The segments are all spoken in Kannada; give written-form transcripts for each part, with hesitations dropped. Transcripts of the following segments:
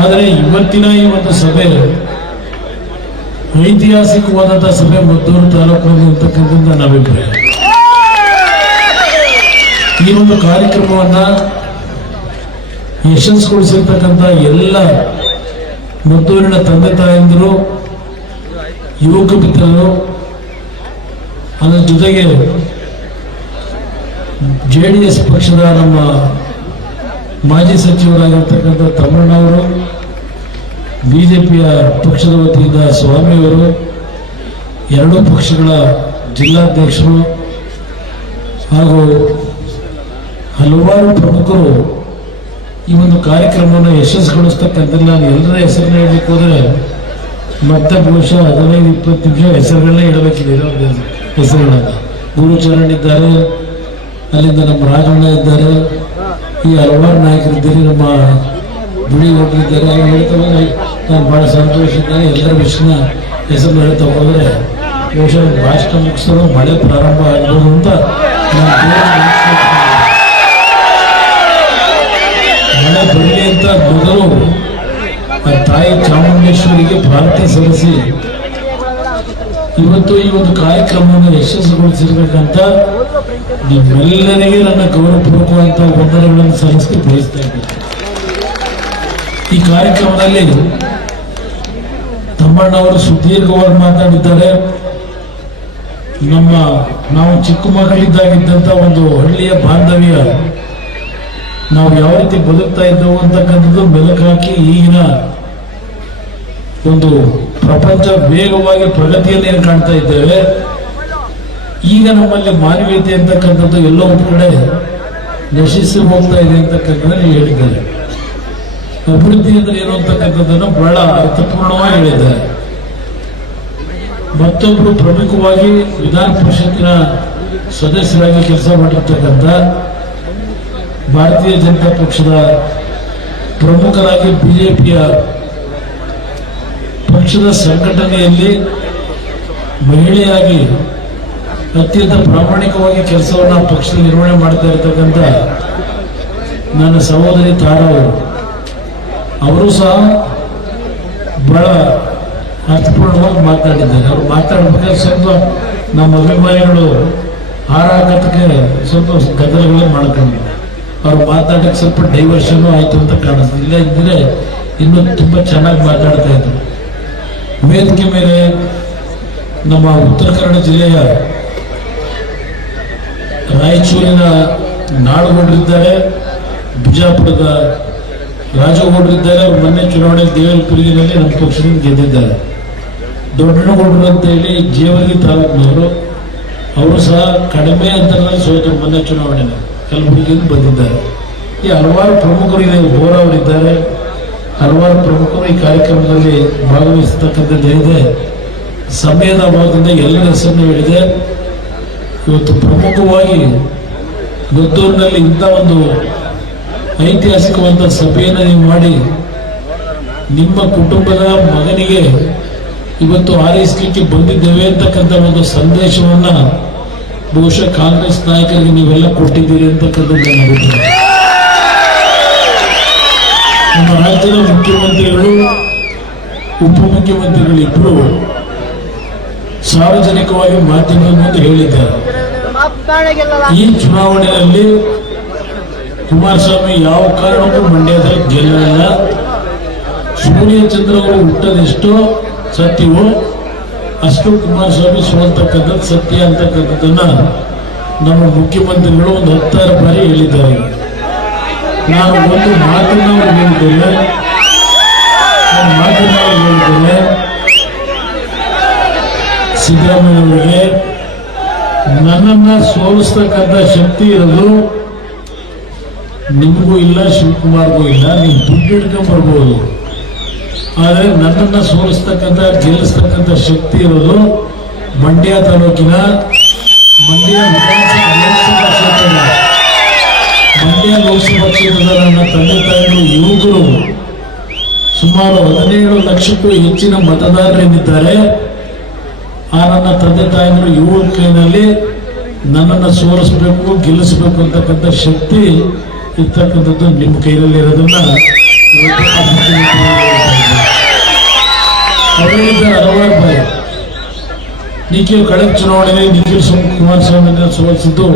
ಆದರೆ ಇವತ್ತಿನ ಈ ಒಂದು ಸಭೆ ಐತಿಹಾಸಿಕವಾದಂತಹ ಸಭೆ ಮದ್ದೂರು ತಾಲೂಕಿನಲ್ಲಿ ಇರ್ತಕ್ಕಂಥ ನನ್ನ ಅಭಿಪ್ರಾಯ. ಈ ಒಂದು ಕಾರ್ಯಕ್ರಮವನ್ನ ಯಶಸ್ಸುಗೊಳಿಸಿರ್ತಕ್ಕಂಥ ಎಲ್ಲ ಮದ್ದೂರಿನ ತಂದೆ ತಾಯಂದಿರು, ಯುವಕ ಮಿತ್ರರು, ಅದರ ಜೊತೆಗೆ ಜೆಡಿಎಸ್ ಪಕ್ಷದ ನಮ್ಮ ಮಾಜಿ ಸಚಿವರಾಗಿರ್ತಕ್ಕಂಥ ತಮ್ಮಣ್ಣವರು, ಬಿಜೆಪಿಯ ಪಕ್ಷದ ವತಿಯಿಂದ ಸ್ವಾಮಿಯವರು, ಎರಡೂ ಪಕ್ಷಗಳ ಜಿಲ್ಲಾಧ್ಯಕ್ಷರು ಹಾಗೂ ಹಲವಾರು ಪ್ರಮುಖರು ಈ ಒಂದು ಕಾರ್ಯಕ್ರಮವನ್ನು ಯಶಸ್ಸುಗೊಳಿಸ್ತಕ್ಕಂಥ ನಾನು ಎಲ್ಲರ ಹೆಸರನ್ನ ಹೇಳಲಿಕ್ಕೆ ಹೋದರೆ ಮತ್ತೆ ಬಹುಶಃ 15-20 ನಿಮಿಷ ಹೆಸರುಗಳನ್ನೇ ಇಡಬೇಕಿದೆ. ಹೆಸರುಗಳನ್ನ ಗುರುಚರಣ್ ಇದ್ದಾರೆ, ಅಲ್ಲಿಂದ ನಮ್ಮ ರಾಜಣ್ಣ ಇದ್ದಾರೆ, ಈ ಹಲವಾರು ನಾಯಕರಿದ್ದಾರೆ, ನಮ್ಮ ಬಿಳಿ ಹೋಗಿದ್ದಾರೆ. ಅವ್ರು ಹೇಳ್ತಾ ಹೋದ್ರೆ ನಾನು ಬಹಳ ಸಂತೋಷ ಇದ್ದೇನೆ. ಎಲ್ಲರ ವಿಷಯನ ಹೆಸರು ಹೇಳ್ತಾ ಹೋದರೆ ಬಹುಶಃ ಭಾಷಣ ಮುಗಿಸಲು ಮಳೆ ಪ್ರಾರಂಭ ಆಗ್ಬೋದು ಅಂತ ಮಳೆ ಬರಲಿ ಅಂತ ಮೊದಲು ತಾಯಿ ಚಾಮುಂಡೇಶ್ವರಿಗೆ ಪ್ರಾರ್ಥನೆ ಸಲ್ಲಿಸಿ ಇವತ್ತು ಈ ಒಂದು ಕಾರ್ಯಕ್ರಮವನ್ನು ಯಶಸ್ಸುಗೊಳಿಸಿರ್ಬೇಕಂತ ನಿಮ್ಮೆಲ್ಲರಿಗೆ ನನ್ನ ಗೌರವಪೂರ್ವಕವಾದಂತಹ ವಂದನೆಗಳನ್ನು ಸಲ್ಲಿಸಿ ಬಯಸ್ತಾ ಇದ್ದೇನೆ. ಈ ಕಾರ್ಯಕ್ರಮದಲ್ಲಿ ತಮ್ಮಣ್ಣವರು ಸುದೀರ್ಘವಾಗಿ ಮಾತಾಡಿದ್ದಾರೆ. ನಾವು ಚಿಕ್ಕ ಮಕ್ಕಳಿದ್ದಾಗಿದ್ದಂಥ ಒಂದು ಹಳ್ಳಿಯ ಬಾಂಧವ್ಯ, ನಾವು ಯಾವ ರೀತಿ ಬದುಕ್ತಾ ಇದ್ದವು ಅಂತಕ್ಕಂಥದ್ದು ಮೆಲುಕು ಹಾಕಿ ಈಗಿನ ಒಂದು ಪ್ರಪಂಚ ವೇಗವಾಗಿ ಪ್ರಗತಿಯನ್ನೇನು ಕಾಣ್ತಾ ಇದ್ದೇವೆ, ಈಗ ನಮ್ಮಲ್ಲಿ ಮಾನವೀಯತೆ ಅಂತಕ್ಕಂಥದ್ದು ಎಲ್ಲೋ ಒಂದು ಕಡೆ ನಶಿಸಿ ಹೋಗ್ತಾ ಇದೆ ಅಂತಕ್ಕಂಥದ್ದು ಹೇಳಿದ್ದಾರೆ. ಅಭಿವೃದ್ಧಿ ಅಂದ್ರೆ ಏನು ಅಂತಕ್ಕಂಥದ್ದನ್ನು ಬಹಳ ಅರ್ಥಪೂರ್ಣವಾಗಿ ಹೇಳಿದ್ದಾರೆ. ಮತ್ತೊಬ್ಬರು ಪ್ರಮುಖವಾಗಿ ವಿಧಾನ ಪರಿಷತ್ತಿನ ಸದಸ್ಯರಾಗಿ ಕೆಲಸ ಮಾಡಿರ್ತಕ್ಕಂಥ ಭಾರತೀಯ ಜನತಾ ಪಕ್ಷದ ಪ್ರಮುಖರಾಗಿ ಬಿಜೆಪಿಯ ಪಕ್ಷದ ಸಂಘಟನೆಯಲ್ಲಿ ಮಹಿಳೆಯಾಗಿ ಅತ್ಯಂತ ಪ್ರಾಮಾಣಿಕವಾಗಿ ಕೆಲಸವನ್ನು ಪಕ್ಷದ ನಿರ್ವಹಣೆ ಮಾಡ್ತಾ ಇರತಕ್ಕಂಥ ನನ್ನ ಸಹೋದರಿ ತಾರಾ ಅವರು ಸಹ ಬಹಳ ಅರ್ಥಪೂರ್ಣವಾಗಿ ಮಾತಾಡಿದ್ದಾರೆ. ಅವರು ಮಾತಾಡಬೇಕಾದ್ರೆ ಸ್ವಲ್ಪ ನಮ್ಮ ಅಭಿಮಾನಿಗಳು ಹಾರಾಟಕ್ಕೆ ಸ್ವಲ್ಪ ಗದ್ದಲಗಳೇ ಮಾಡ್ಕೊಂಡಿದ್ದಾರೆ. ಅವ್ರು ಮಾತಾಡಕ್ಕೆ ಸ್ವಲ್ಪ ಡೈವರ್ಷನ್ ಆಯ್ತು ಅಂತ ಕಾಣಿಸ್ತದೆ. ಇಲ್ಲ ಇದ್ರೆ ಇನ್ನೂ ತುಂಬಾ ಚೆನ್ನಾಗಿ ಮಾತಾಡ್ತಾ ಇದ್ರು. ವೇದಿಕೆ ಮೇಲೆ ನಮ್ಮ ಉತ್ತರ ಕನ್ನಡ ಜಿಲ್ಲೆಯ ರಾಯಚೂರಿನ ನಾಡುಗೌಡರಿದ್ದಾರೆ, ಬಿಜಾಪುರದ ರಾಜಗೌಡರಿದ್ದಾರೆ. ಅವರು ಮೊನ್ನೆ ಚುನಾವಣೆಯಲ್ಲಿ ದೇವರಪುರಿನಲ್ಲಿ ನಮ್ಮ ಪಕ್ಷದಿಂದ ಗೆದ್ದಿದ್ದಾರೆ. ದೊಡ್ಡನಗೌಡರು ಅಂತ ಹೇಳಿ ಜೇವರ್ಗಿ ತಾಲೂಕಿನವರು, ಅವರು ಸಹ ಕಡಿಮೆ ಅಂತರದಲ್ಲಿ ಸೋತರು ಮೊನ್ನೆ ಚುನಾವಣೆಯಲ್ಲಿ, ಕಲಬುರಗಿಯಿಂದ ಬಂದಿದ್ದಾರೆ. ಈ ಹಲವಾರು ಪ್ರಮುಖರು ಇದೆ, ಬೋರವರಿದ್ದಾರೆ, ಹಲವಾರು ಪ್ರಮುಖರು ಈ ಕಾರ್ಯಕ್ರಮದಲ್ಲಿ ಭಾಗವಹಿಸತಕ್ಕಂಥದ್ದಿದೆ. ಸಮಯದ ಅಭಾವದಿಂದ ಎಲ್ಲರ ಹೆಸರನ್ನು ಹೇಳಿದೆ. ಇವತ್ತು ಪ್ರಮುಖವಾಗಿ ಮದ್ದೂರಿನಲ್ಲಿ ಇಂಥ ಒಂದು ಐತಿಹಾಸಿಕವಾದ ಸಭೆಯನ್ನು ನೀವು ಮಾಡಿ ನಿಮ್ಮ ಕುಟುಂಬದ ಮಗನಿಗೆ ಇವತ್ತು ಆರೈಸಲಿಕ್ಕೆ ಬಂದಿದ್ದೇವೆ ಅಂತಕ್ಕಂಥ ಒಂದು ಸಂದೇಶವನ್ನ ಬಹುಶಃ ಕಾಂಗ್ರೆಸ್ ನಾಯಕರಿಗೆ ನೀವೆಲ್ಲ ಕೊಟ್ಟಿದ್ದೀರಿ ಅಂತಕ್ಕಂಥದ್ದು ನನಗೆ. ನಮ್ಮ ರಾಜ್ಯದ ಮುಖ್ಯಮಂತ್ರಿಗಳು, ಉಪಮುಖ್ಯಮಂತ್ರಿಗಳು ಇಬ್ಬರು ಸಾರ್ವಜನಿಕವಾಗಿ ಮಾಧ್ಯಮದ ಮುಂದೆ ಹೇಳಿದ್ದಾರೆ, ಈ ಚುನಾವಣೆಯಲ್ಲಿ ಕುಮಾರಸ್ವಾಮಿ ಯಾವ ಕಾರಣಕ್ಕೂ ಮಂಡ್ಯದಲ್ಲಿ ಗೆಲ್ಲಲ್ಲ, ಸೂರ್ಯಚಂದ್ರ ಅವರು ಹುಟ್ಟದೆಷ್ಟೋ ಸತ್ಯವೋ ಅಷ್ಟು ಕುಮಾರಸ್ವಾಮಿ ಸೋಲ್ತಕ್ಕಂಥದ್ದು ಸತ್ಯ ಅಂತಕ್ಕಂಥದ್ದನ್ನ ನಮ್ಮ ಮುಖ್ಯಮಂತ್ರಿಗಳು ಒಂದು 10 ಬಾರಿ ಹೇಳಿದ್ದಾರೆ. ನಾನು ಒಂದು ಮಾತನ್ನ ಹೇಳಿದ್ದೇನೆ, ಸಿದ್ದರಾಮಯ್ಯವರಿಗೆ ನನ್ನನ್ನ ಸೋಲಿಸ್ತಕ್ಕಂಥ ಶಕ್ತಿ ಇರೋದು ನಿಮಗೂ ಇಲ್ಲ, ಶಿವಕುಮಾರ್ಗೂ ಇಲ್ಲ. ನೀವು ದುಡ್ಡು ಹಿಡ್ಕೊಂಡ್ ಬರ್ಬೋದು, ಆದರೆ ನನ್ನನ್ನು ಸೋಲಿಸ್ತಕ್ಕಂಥ ಗೆಲ್ಲಿಸ್ತಕ್ಕಂಥ ಶಕ್ತಿ ಇರೋದು ಮಂಡ್ಯ ತಾಲೂಕಿನ ಮಂಡ್ಯ ಲೋಕಸಭಾ ಕ್ಷೇತ್ರದ ನನ್ನ ತಂದೆ ತಾಯಿಗಳು ಯುವಕರು ಸುಮಾರು 17 ಲಕ್ಷಕ್ಕೂ ಹೆಚ್ಚಿನ ಮತದಾರರೇನಿದ್ದಾರೆ. ಆ ನನ್ನ ತಂದೆ ತಾಯಿಗಳು ಯುವಕರಲ್ಲಿ ನನ್ನನ್ನು ಸೋಲಿಸಬೇಕು, ಗೆಲ್ಲಿಸಬೇಕು ಅಂತಕ್ಕಂಥ ಶಕ್ತಿ ಇರ್ತಕ್ಕಂಥದ್ದು ನಿಮ್ಮ ಕೈಯಲ್ಲಿ ಇರೋದನ್ನ ಅವರಿಂದ ಹಲವಾರು ಬಾರಿ ನಿಖಿಲ್ ಕಳೆದ ಚುನಾವಣೆಯಲ್ಲಿ ನಿಖಿಲ್ ಕುಮಾರಸ್ವಾಮಿನ ಸೋಲಿಸಿದ್ದು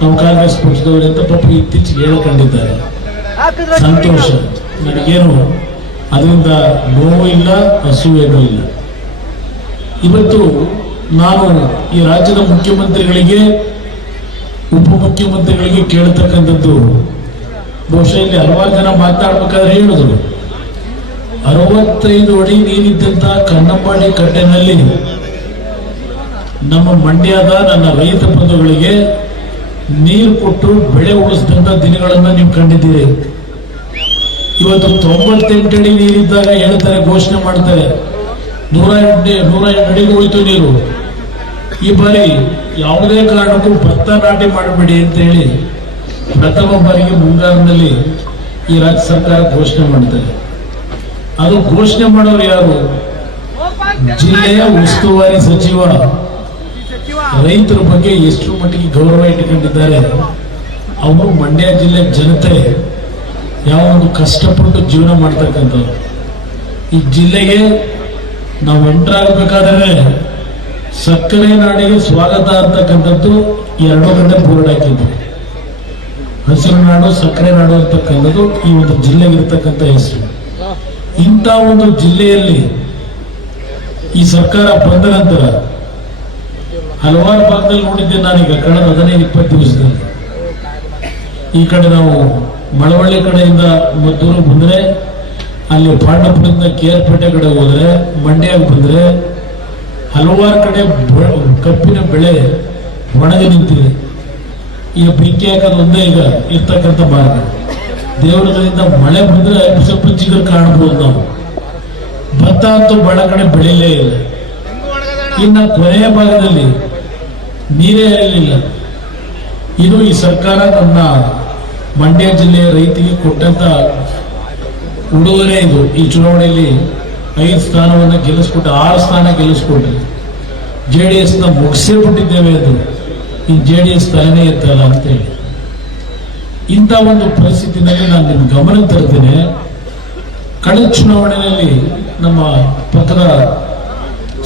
ನಾವು ಕಾಂಗ್ರೆಸ್ ಪಕ್ಷದವರು ಅಂತ ಪಾಪ ಇತ್ತೀಚೆಗೆ ಹೇಳಿಕೊಂಡಿದ್ದಾರೆ. ಸಂತೋಷ, ನನಗೇನು ಅದರಿಂದ ನೋವು ಇಲ್ಲ, ಹಸುವೇನೂ ಇಲ್ಲ. ಇವತ್ತು ನಾನು ಈ ರಾಜ್ಯದ ಮುಖ್ಯಮಂತ್ರಿಗಳಿಗೆ, ಉಪಮುಖ್ಯಮಂತ್ರಿಗಳಿಗೆ ಕೇಳತಕ್ಕಂಥದ್ದು, ಬಹುಶಃ ಇಲ್ಲಿ ಹಲವಾರು ಜನ ಮಾತನಾಡಬೇಕಾದ್ರೆ ಹೇಳಿದ್ರು, 65 ಅಡಿ ನೀರಿದ್ದಂತ ಕನ್ನಂಬಾಡಿ ಕಟ್ಟೆನಲ್ಲಿ ನಮ್ಮ ಮಂಡ್ಯದ ನನ್ನ ರೈತ ಬಂಧುಗಳಿಗೆ ನೀರು ಕೊಟ್ಟು ಬೆಳೆ ಉಳಿಸಿದಂತ ದಿನಗಳನ್ನ ನೀವು ಕಂಡಿದ್ದೀರಿ. ಇವತ್ತು 98 ಅಡಿ ನೀರಿದ್ದಾಗ ಹೇಳ್ತಾರೆ, ಘೋಷಣೆ ಮಾಡ್ತಾರೆ 102 ಅಡಿಗೆ ಹೋಯ್ತು ನೀರು. ಈ ಬಾರಿ ಯಾವುದೇ ಕಾರಣಕ್ಕೂ ಭತ್ತ ನಾಟಿ ಮಾಡಬೇಡಿ ಅಂತ ಹೇಳಿ ಪ್ರಥಮ ಬಾರಿಗೆ ಮುಂಗಾರಿನಲ್ಲಿ ಈ ರಾಜ್ಯ ಸರ್ಕಾರ ಘೋಷಣೆ ಮಾಡ್ತಾರೆ. ಅದು ಘೋಷಣೆ ಮಾಡೋರು ಯಾರು? ಜಿಲ್ಲೆಯ ಉಸ್ತುವಾರಿ ಸಚಿವ. ರೈತರ ಬಗ್ಗೆ ಎಷ್ಟು ಮಟ್ಟಿಗೆ ಗೌರವ ಇಟ್ಟುಕೊಂಡಿದ್ದಾರೆ ಅವರು. ಮಂಡ್ಯ ಜಿಲ್ಲೆ ಜನತೆ ಯಾವ ಒಂದು ಕಷ್ಟಪಟ್ಟು ಜೀವನ ಮಾಡ್ತಕ್ಕಂಥವ್ರು. ಈ ಜಿಲ್ಲೆಗೆ ನಾವು ಎಂಟರಾಗಬೇಕಾದ್ರೆ ಸಕ್ಕರೆ ನಾಡಿಗೆ ಸ್ವಾಗತ ಅಂತಕ್ಕಂಥದ್ದು 2 ಕಡೆ ಬೋರ್ಡ್ ಹಾಕಿದ್ರು. ಹಸಿರು ನಾಡು, ಸಕ್ಕರೆ ನಾಡು ಅಂತಕ್ಕಂಥದ್ದು ಈ ಒಂದು ಜಿಲ್ಲೆಗೆ ಇರ್ತಕ್ಕಂಥ ಹೆಸರು. ಇಂಥ ಒಂದು ಜಿಲ್ಲೆಯಲ್ಲಿ ಈ ಸರ್ಕಾರ ಬಂದ ನಂತರ ಹಲವಾರು ಭಾಗದಲ್ಲಿ ನೋಡಿದ್ದೆ ನಾನೀಗ ಕಳೆದ 15-20 ದಿವಸದಲ್ಲಿ. ಈ ಕಡೆ ನಾವು ಮಳವಳ್ಳಿ ಕಡೆಯಿಂದ ಮದ್ದೂರು ಬಂದ್ರೆ, ಅಲ್ಲಿ ಪಾಂಡಪುರದಿಂದ ಕೇರ್ಪೇಟೆ ಕಡೆ ಹೋದ್ರೆ, ಮಂಡ್ಯಕ್ಕೆ ಬಂದ್ರೆ ಹಲವಾರು ಕಡೆ ಕಬ್ಬಿನ ಬೆಳೆ ಒಣಗಿ ನಿಂತಿದೆ. ಈಗ ಬೆಂಕಿ ಹಾಕೋದು ಒಂದೇ ಈಗ ಇರ್ತಕ್ಕಂಥ ಮಾರ್ಗ. ದೇವರುಗಳಿಂದ ಮಳೆ ಬಂದ್ರೆ ಸ್ವಲ್ಪ ಚಿಗುರು ಕಾಣಬಹುದು ನಾವು. ಭತ್ತ ಅಂತೂ ಬಹಳ ಕಡೆ ಬೆಳೆಯಲೇ ಇಲ್ಲ. ಇನ್ನು ಕೊನೆಯ ಭಾಗದಲ್ಲಿ ನೀರೇ ಇರಲಿಲ್ಲ. ಇದು ಈ ಸರ್ಕಾರ ನಮ್ಮ ಮಂಡ್ಯ ಜಿಲ್ಲೆಯ ರೈತಿಗೆ ಕೊಟ್ಟಂತ ಉಡುಗೊರೆ. ಇದು ಈ ಚುನಾವಣೆಯಲ್ಲಿ 5 ಸ್ಥಾನವನ್ನು ಗೆಲ್ಲಿಸ್ಕೊಟ್ಟು 6 ಸ್ಥಾನ ಗೆಲ್ಲಿಸ್ಕೊಟ್ರಿ. JDS ನ ಮುಗಿಸೇ ಬಿಟ್ಟಿದ್ದೇವೆ. ಅದು ಈ JDS ತಲೆನೇ ಎತ್ತಲ್ಲ ಅಂತೇಳಿ. ಇಂಥ ಒಂದು ಪರಿಸ್ಥಿತಿನಲ್ಲಿ ನಾನು ನಿಮ್ಮ ಗಮನ ತರ್ತೇನೆ. ಕಳೆದ ಚುನಾವಣೆಯಲ್ಲಿ ನಮ್ಮ ಪಕ್ಕದ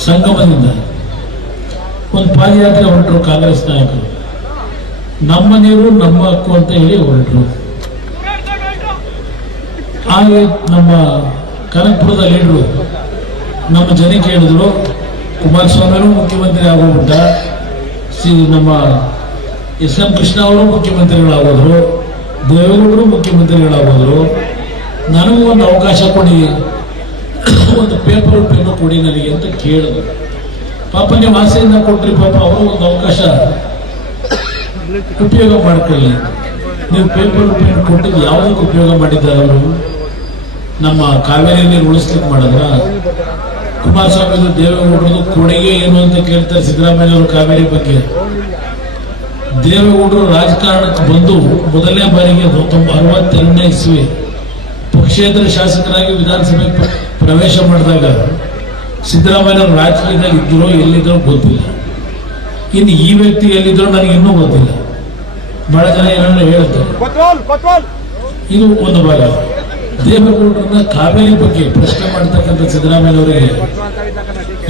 ಸಂಗಮದಿಂದ ಒಂದು ಪಾದಯಾತ್ರೆ ಹೊರಟರು ಕಾಂಗ್ರೆಸ್ ನಾಯಕರು. ನಮ್ಮ ನೀರು ನಮ್ಮ ಹಕ್ಕು ಅಂತ ಹೇಳಿ ಹೊರಟರು. ಹಾಗೆ ನಮ್ಮ ಕನಕಪುರದ ಲೀಡರು ನಮ್ಮ ಜನಕ್ಕೆ ಹೇಳಿದ್ರು, ಕುಮಾರಸ್ವಾಮಿಯವರು ಮುಖ್ಯಮಂತ್ರಿ ಆಗೋಗ್ಬಿಟ್ಟ, ನಮ್ಮ SM ಕೃಷ್ಣ ಅವರು ಮುಖ್ಯಮಂತ್ರಿಗಳಾಗೋದ್ರು, ದೇವೇಗೌಡರು ಮುಖ್ಯಮಂತ್ರಿಗಳಾಗೋದ್ರು, ನನಗೂ ಒಂದು ಅವಕಾಶ ಕೊಡಿ, ಒಂದು ಪೇಪರ್ ಪೆನ್ನು ಕೊಡಿ ನನಗೆ ಅಂತ ಕೇಳಿದ್ರು. ಪಾಪ ನೀವು ಆಸೆಯಿಂದ ಕೊಟ್ರಿ, ಪಾಪ ಅವರು ಒಂದು ಅವಕಾಶ ಉಪಯೋಗ ಮಾಡ್ಕೊಳ್ಳಿ. ನೀವು ಪೇಪರ್ ಪೆನ್ ಕೊಟ್ಟಿದ್ದು ಯಾವುದಕ್ಕೆ ಉಪಯೋಗ ಮಾಡಿದ್ದಾರೆ ಅವರು? ನಮ್ಮ ಕಾವೇರಿ ನೀರು ಉಳಿಸ್ಲಿಕ್ಕೆ ಮಾಡಿದ್ರ? ಕುಮಾರಸ್ವಾಮಿ ದೇವೇಗೌಡರದು ಕೊಡುಗೆ ಏನು ಅಂತ ಕೇಳ್ತಾರೆ ಸಿದ್ದರಾಮಯ್ಯ ಅವರು ಕಾವೇರಿ ಬಗ್ಗೆ. ದೇವೇಗೌಡರು ರಾಜಕಾರಣಕ್ಕೆ ಬಂದು ಮೊದಲನೇ ಬಾರಿಗೆ 1962ನೇ ಇಸ್ವಿ ಪಕ್ಷೇತರ ಶಾಸಕರಾಗಿ ವಿಧಾನಸಭೆ ಪ್ರವೇಶ ಮಾಡಿದಾಗ ಸಿದ್ದರಾಮಯ್ಯ ರಾಜಕೀಯದಲ್ಲಿ ಇದ್ದರೋ ಎಲ್ಲಿದ್ದರೋ ಗೊತ್ತಿಲ್ಲ. ಇನ್ನು ಈ ವ್ಯಕ್ತಿ ಎಲ್ಲಿದ್ದರೋ ನನಗೆ ಇನ್ನೂ ಗೊತ್ತಿಲ್ಲ. ಬಹಳ ಜನ ಏನನ್ನ ಹೇಳ್ತಾರೆ. ಇದು ಒಂದು ಭಾಗ. ದೇವೇಗೌಡರನ್ನ ಕಾವೇರಿ ಬಗ್ಗೆ ಪ್ರಶ್ನೆ ಮಾಡ್ತಕ್ಕಂಥ ಸಿದ್ದರಾಮಯ್ಯನವರಿಗೆ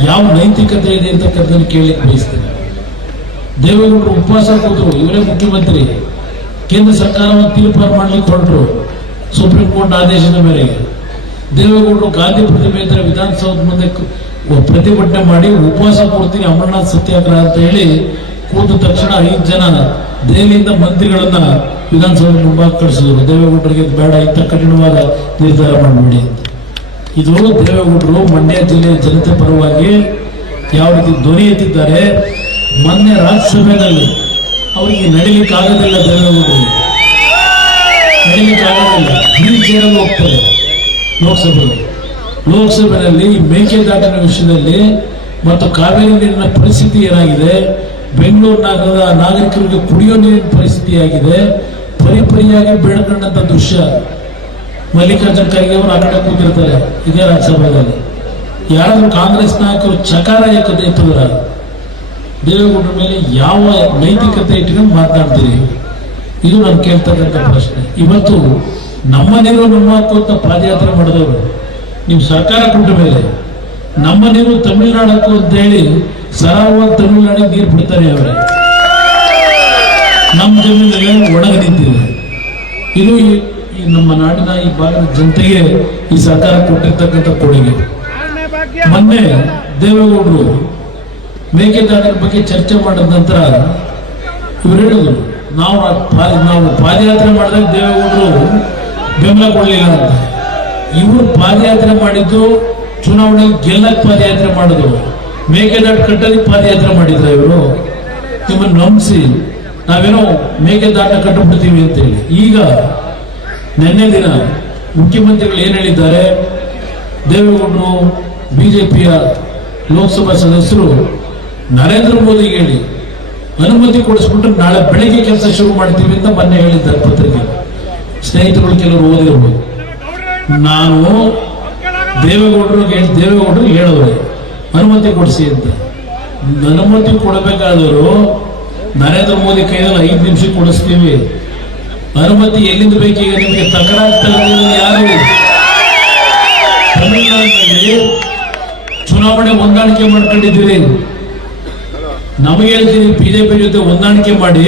ಯಾವ ನೈತಿಕತೆ ಇದೆ ಅಂತಕ್ಕಂಥದ್ದು ಕೇಳಲಿಕ್ಕೆ ಬಯಸ್ತೇನೆ. ದೇವೇಗೌಡರು ಉಪವಾಸ ಕೂತರು, ಇವರೇ ಮುಖ್ಯಮಂತ್ರಿ. ಕೇಂದ್ರ ಸರ್ಕಾರವನ್ನು ತೀರ್ಮಾನ ಮಾಡ್ಲಿಕ್ಕೆ ಹೊರಟರು ಸುಪ್ರೀಂ ಕೋರ್ಟ್ ಆದೇಶದ ಮೇರೆಗೆ. ದೇವೇಗೌಡರು ಗಾಂಧಿ ಪ್ರತಿಮೆ ಹತ್ರ ವಿಧಾನಸೌಧ ಮುಂದೆ ಪ್ರತಿಭಟನೆ ಮಾಡಿ ಉಪವಾಸ ಕೊಡ್ತೀನಿ ಅಮರನಾಥ್ ಸತ್ಯಾಗ್ರಹ ಅಂತ ಹೇಳಿ ಕೂತ ತಕ್ಷಣ 5 ಜನ ದೆಹಲಿಯಿಂದ ಮಂತ್ರಿಗಳನ್ನ ವಿಧಾನಸೌಧ ಮುಂಭಾಗ ಕಳಿಸಿದ್ರು. ದೇವೇಗೌಡರಿಗೆ ಬೇಡ, ಇಂಥ ಕಠಿಣವಾದ ನಿರ್ಧಾರ ಮಾಡಬೇಡಿ ಅಂತ. ಇದು ದೇವೇಗೌಡರು ಮಂಡ್ಯ ಜಿಲ್ಲೆಯ ಜನತೆ ಪರವಾಗಿ ಯಾವ ರೀತಿ ಧ್ವನಿ ಎತ್ತಿದ್ದಾರೆ. ಮೊನ್ನೆ ರಾಜ್ಯಸಭೆಯಲ್ಲಿ ಅವರಿಗೆ ನಡೀಲಿಕ್ಕೆ ಆಗೋದಿಲ್ಲ, ದೇವೇಗೌಡರಿಗೆ ನಡೀಲಿಕ್ಕೆ ಆಗೋದಿಲ್ಲ, ವೀಲ್ ಚೇರಲ್ಲಿ ಹೋಗ್ತಾರೆ ಲೋಕಸಭೆಯಲ್ಲಿ ಮೇಕೆದಾಟಿನ ವಿಷಯದಲ್ಲಿ ಮತ್ತು ಕಾವೇರಿ ನೀರಿನ ಪರಿಸ್ಥಿತಿ ಏನಾಗಿದೆ, ಬೆಂಗಳೂರು ನಗರದ ನಾಗರಿಕರಿಗೆ ಕುಡಿಯೋ ನೀರಿನ ಪರಿಸ್ಥಿತಿ ಆಗಿದೆ, ಪರಿಪರಿಯಾಗಿ ಬೇಡ್ಕೊಂಡಂತ ದೃಶ್ಯ. ಮಲ್ಲಿಕಾರ್ಜುನ ಖರ್ಗೆ ಅವರು ಆ ಕಡೆ ಕೂತಿರ್ತಾರೆ ಇದೇ ರಾಜ್ಯಸಭೆಯಲ್ಲಿ. ಯಾರಾದ್ರೂ ಕಾಂಗ್ರೆಸ್ ನಾಯಕರು ಚಕಾರ ಏಕತೆ ಎತ್ತಿದ್ರ ದೇವೇಗೌಡರ ಮೇಲೆ ಯಾವ ನೈತಿಕತೆ ಇಟ್ಕೊಂಡು ಮಾತನಾಡ್ತೀರಿ? ಇದು ನಾನು ಕೇಳ್ತಕ್ಕಂಥ ಪ್ರಶ್ನೆ. ಇವತ್ತು ನಮ್ಮ ನೀರು ನಮ್ಮ ಹಕ್ಕು ಅಂತ ಪಾದಯಾತ್ರೆ ಮಾಡಿದವರು ನೀವು ಸರ್ಕಾರ ಕೊಟ್ಟ ಮೇಲೆ ನಮ್ಮ ನೀರು ತಮಿಳುನಾಡು ಹಕ್ಕು ಅಂತ ಹೇಳಿ ಸರಾಗವಾಗಿ ತಮಿಳುನಾಡಿಗೆ ನೀರು ಬಿಡ್ತಾರೆ ಅವರೇ. ನಮ್ಮ ಜಮೀನಲ್ಲಿ ಒಣಗ ನಿಂತಿದೆ. ಇದು ಈ ನಮ್ಮ ನಾಡಿನ ಈ ಭಾಗದ ಜನತೆಗೆ ಈ ಸರ್ಕಾರ ಕೊಟ್ಟಿರ್ತಕ್ಕಂಥ ಕೊಡುಗೆ. ಮೊನ್ನೆ ದೇವೇಗೌಡರು ಮೇಕೆದಾಟರ ಬಗ್ಗೆ ಚರ್ಚೆ ಮಾಡಿದ ನಂತರ ಇವರು ಹೇಳಿದ್ರು ನಾವು ಪಾದಯಾತ್ರೆ ಮಾಡಿದಾಗ ದೇವೇಗೌಡರು ಬೆಂಬಲ ಕೊಡಲಿಲ್ಲ ಅಂತ. ಇವರು ಪಾದಯಾತ್ರೆ ಮಾಡಿದ್ದು ಚುನಾವಣೆಗೆ ಗೆಲ್ಲಕ್ಕೆ ಪಾದಯಾತ್ರೆ ಮಾಡಿದ್ರು, ಮೇಕೆದಾಟು ಕಟ್ಟೋದಕ್ಕೆ ಪಾದಯಾತ್ರೆ ಮಾಡಿದ್ರ ಇವರು. ನಿಮ್ಮನ್ನು ನಂಬಿಸಿ ನಾವೇನೋ ಮೇಕೆದಾಟ ಕಟ್ಟಿಬಿಡ್ತೀವಿ ಅಂತೇಳಿ. ಈಗ ನಿನ್ನೆ ದಿನ ಮುಖ್ಯಮಂತ್ರಿಗಳು ಏನ್ ಹೇಳಿದ್ದಾರೆ, ದೇವೇಗೌಡರು ಬಿಜೆಪಿಯ ಲೋಕಸಭಾ ಸದಸ್ಯರು ನರೇಂದ್ರ ಮೋದಿಗೆ ಹೇಳಿ ಅನುಮತಿ ಕೊಡಿಸ್ಬಿಟ್ರೆ ನಾಳೆ ಬೆಳಿಗ್ಗೆ ಕೆಲಸ ಶುರು ಮಾಡ್ತೀವಿ ಅಂತ ಮೊನ್ನೆ ಹೇಳಿದ್ದಾರೆ ಪತ್ರಿಕೆ. ಸ್ನೇಹಿತರು ಕೆಲವರು ಓದಿರ್ಬೋದು. ನಾನು ದೇವೇಗೌಡರು ಹೇಳೋರು ಅನುಮತಿ ಕೊಡಿಸಿ ಅಂತ. ಅನುಮತಿ ಕೊಡಬೇಕಾದರೂ ನರೇಂದ್ರ ಮೋದಿ ಕೈಯಲ್ಲಿ 5 ನಿಮಿಷ ಕೊಡಿಸ್ತೀವಿ. ಅನುಮತಿ ಎಲ್ಲಿಂದ ಬೇಕೀಗ ನಿಮಗೆ ತಕರಾರು ಯಾರು? ತಮಿಳುನಾಡಿನಲ್ಲಿ ಚುನಾವಣೆ ಹೊಂದಾಣಿಕೆ ಮಾಡ್ಕೊಂಡಿದ್ದೀರಿ. ನಮಗೆ ಹೇಳ್ತೀರಿ ಬಿಜೆಪಿ ಜೊತೆ ಹೊಂದಾಣಿಕೆ ಮಾಡಿ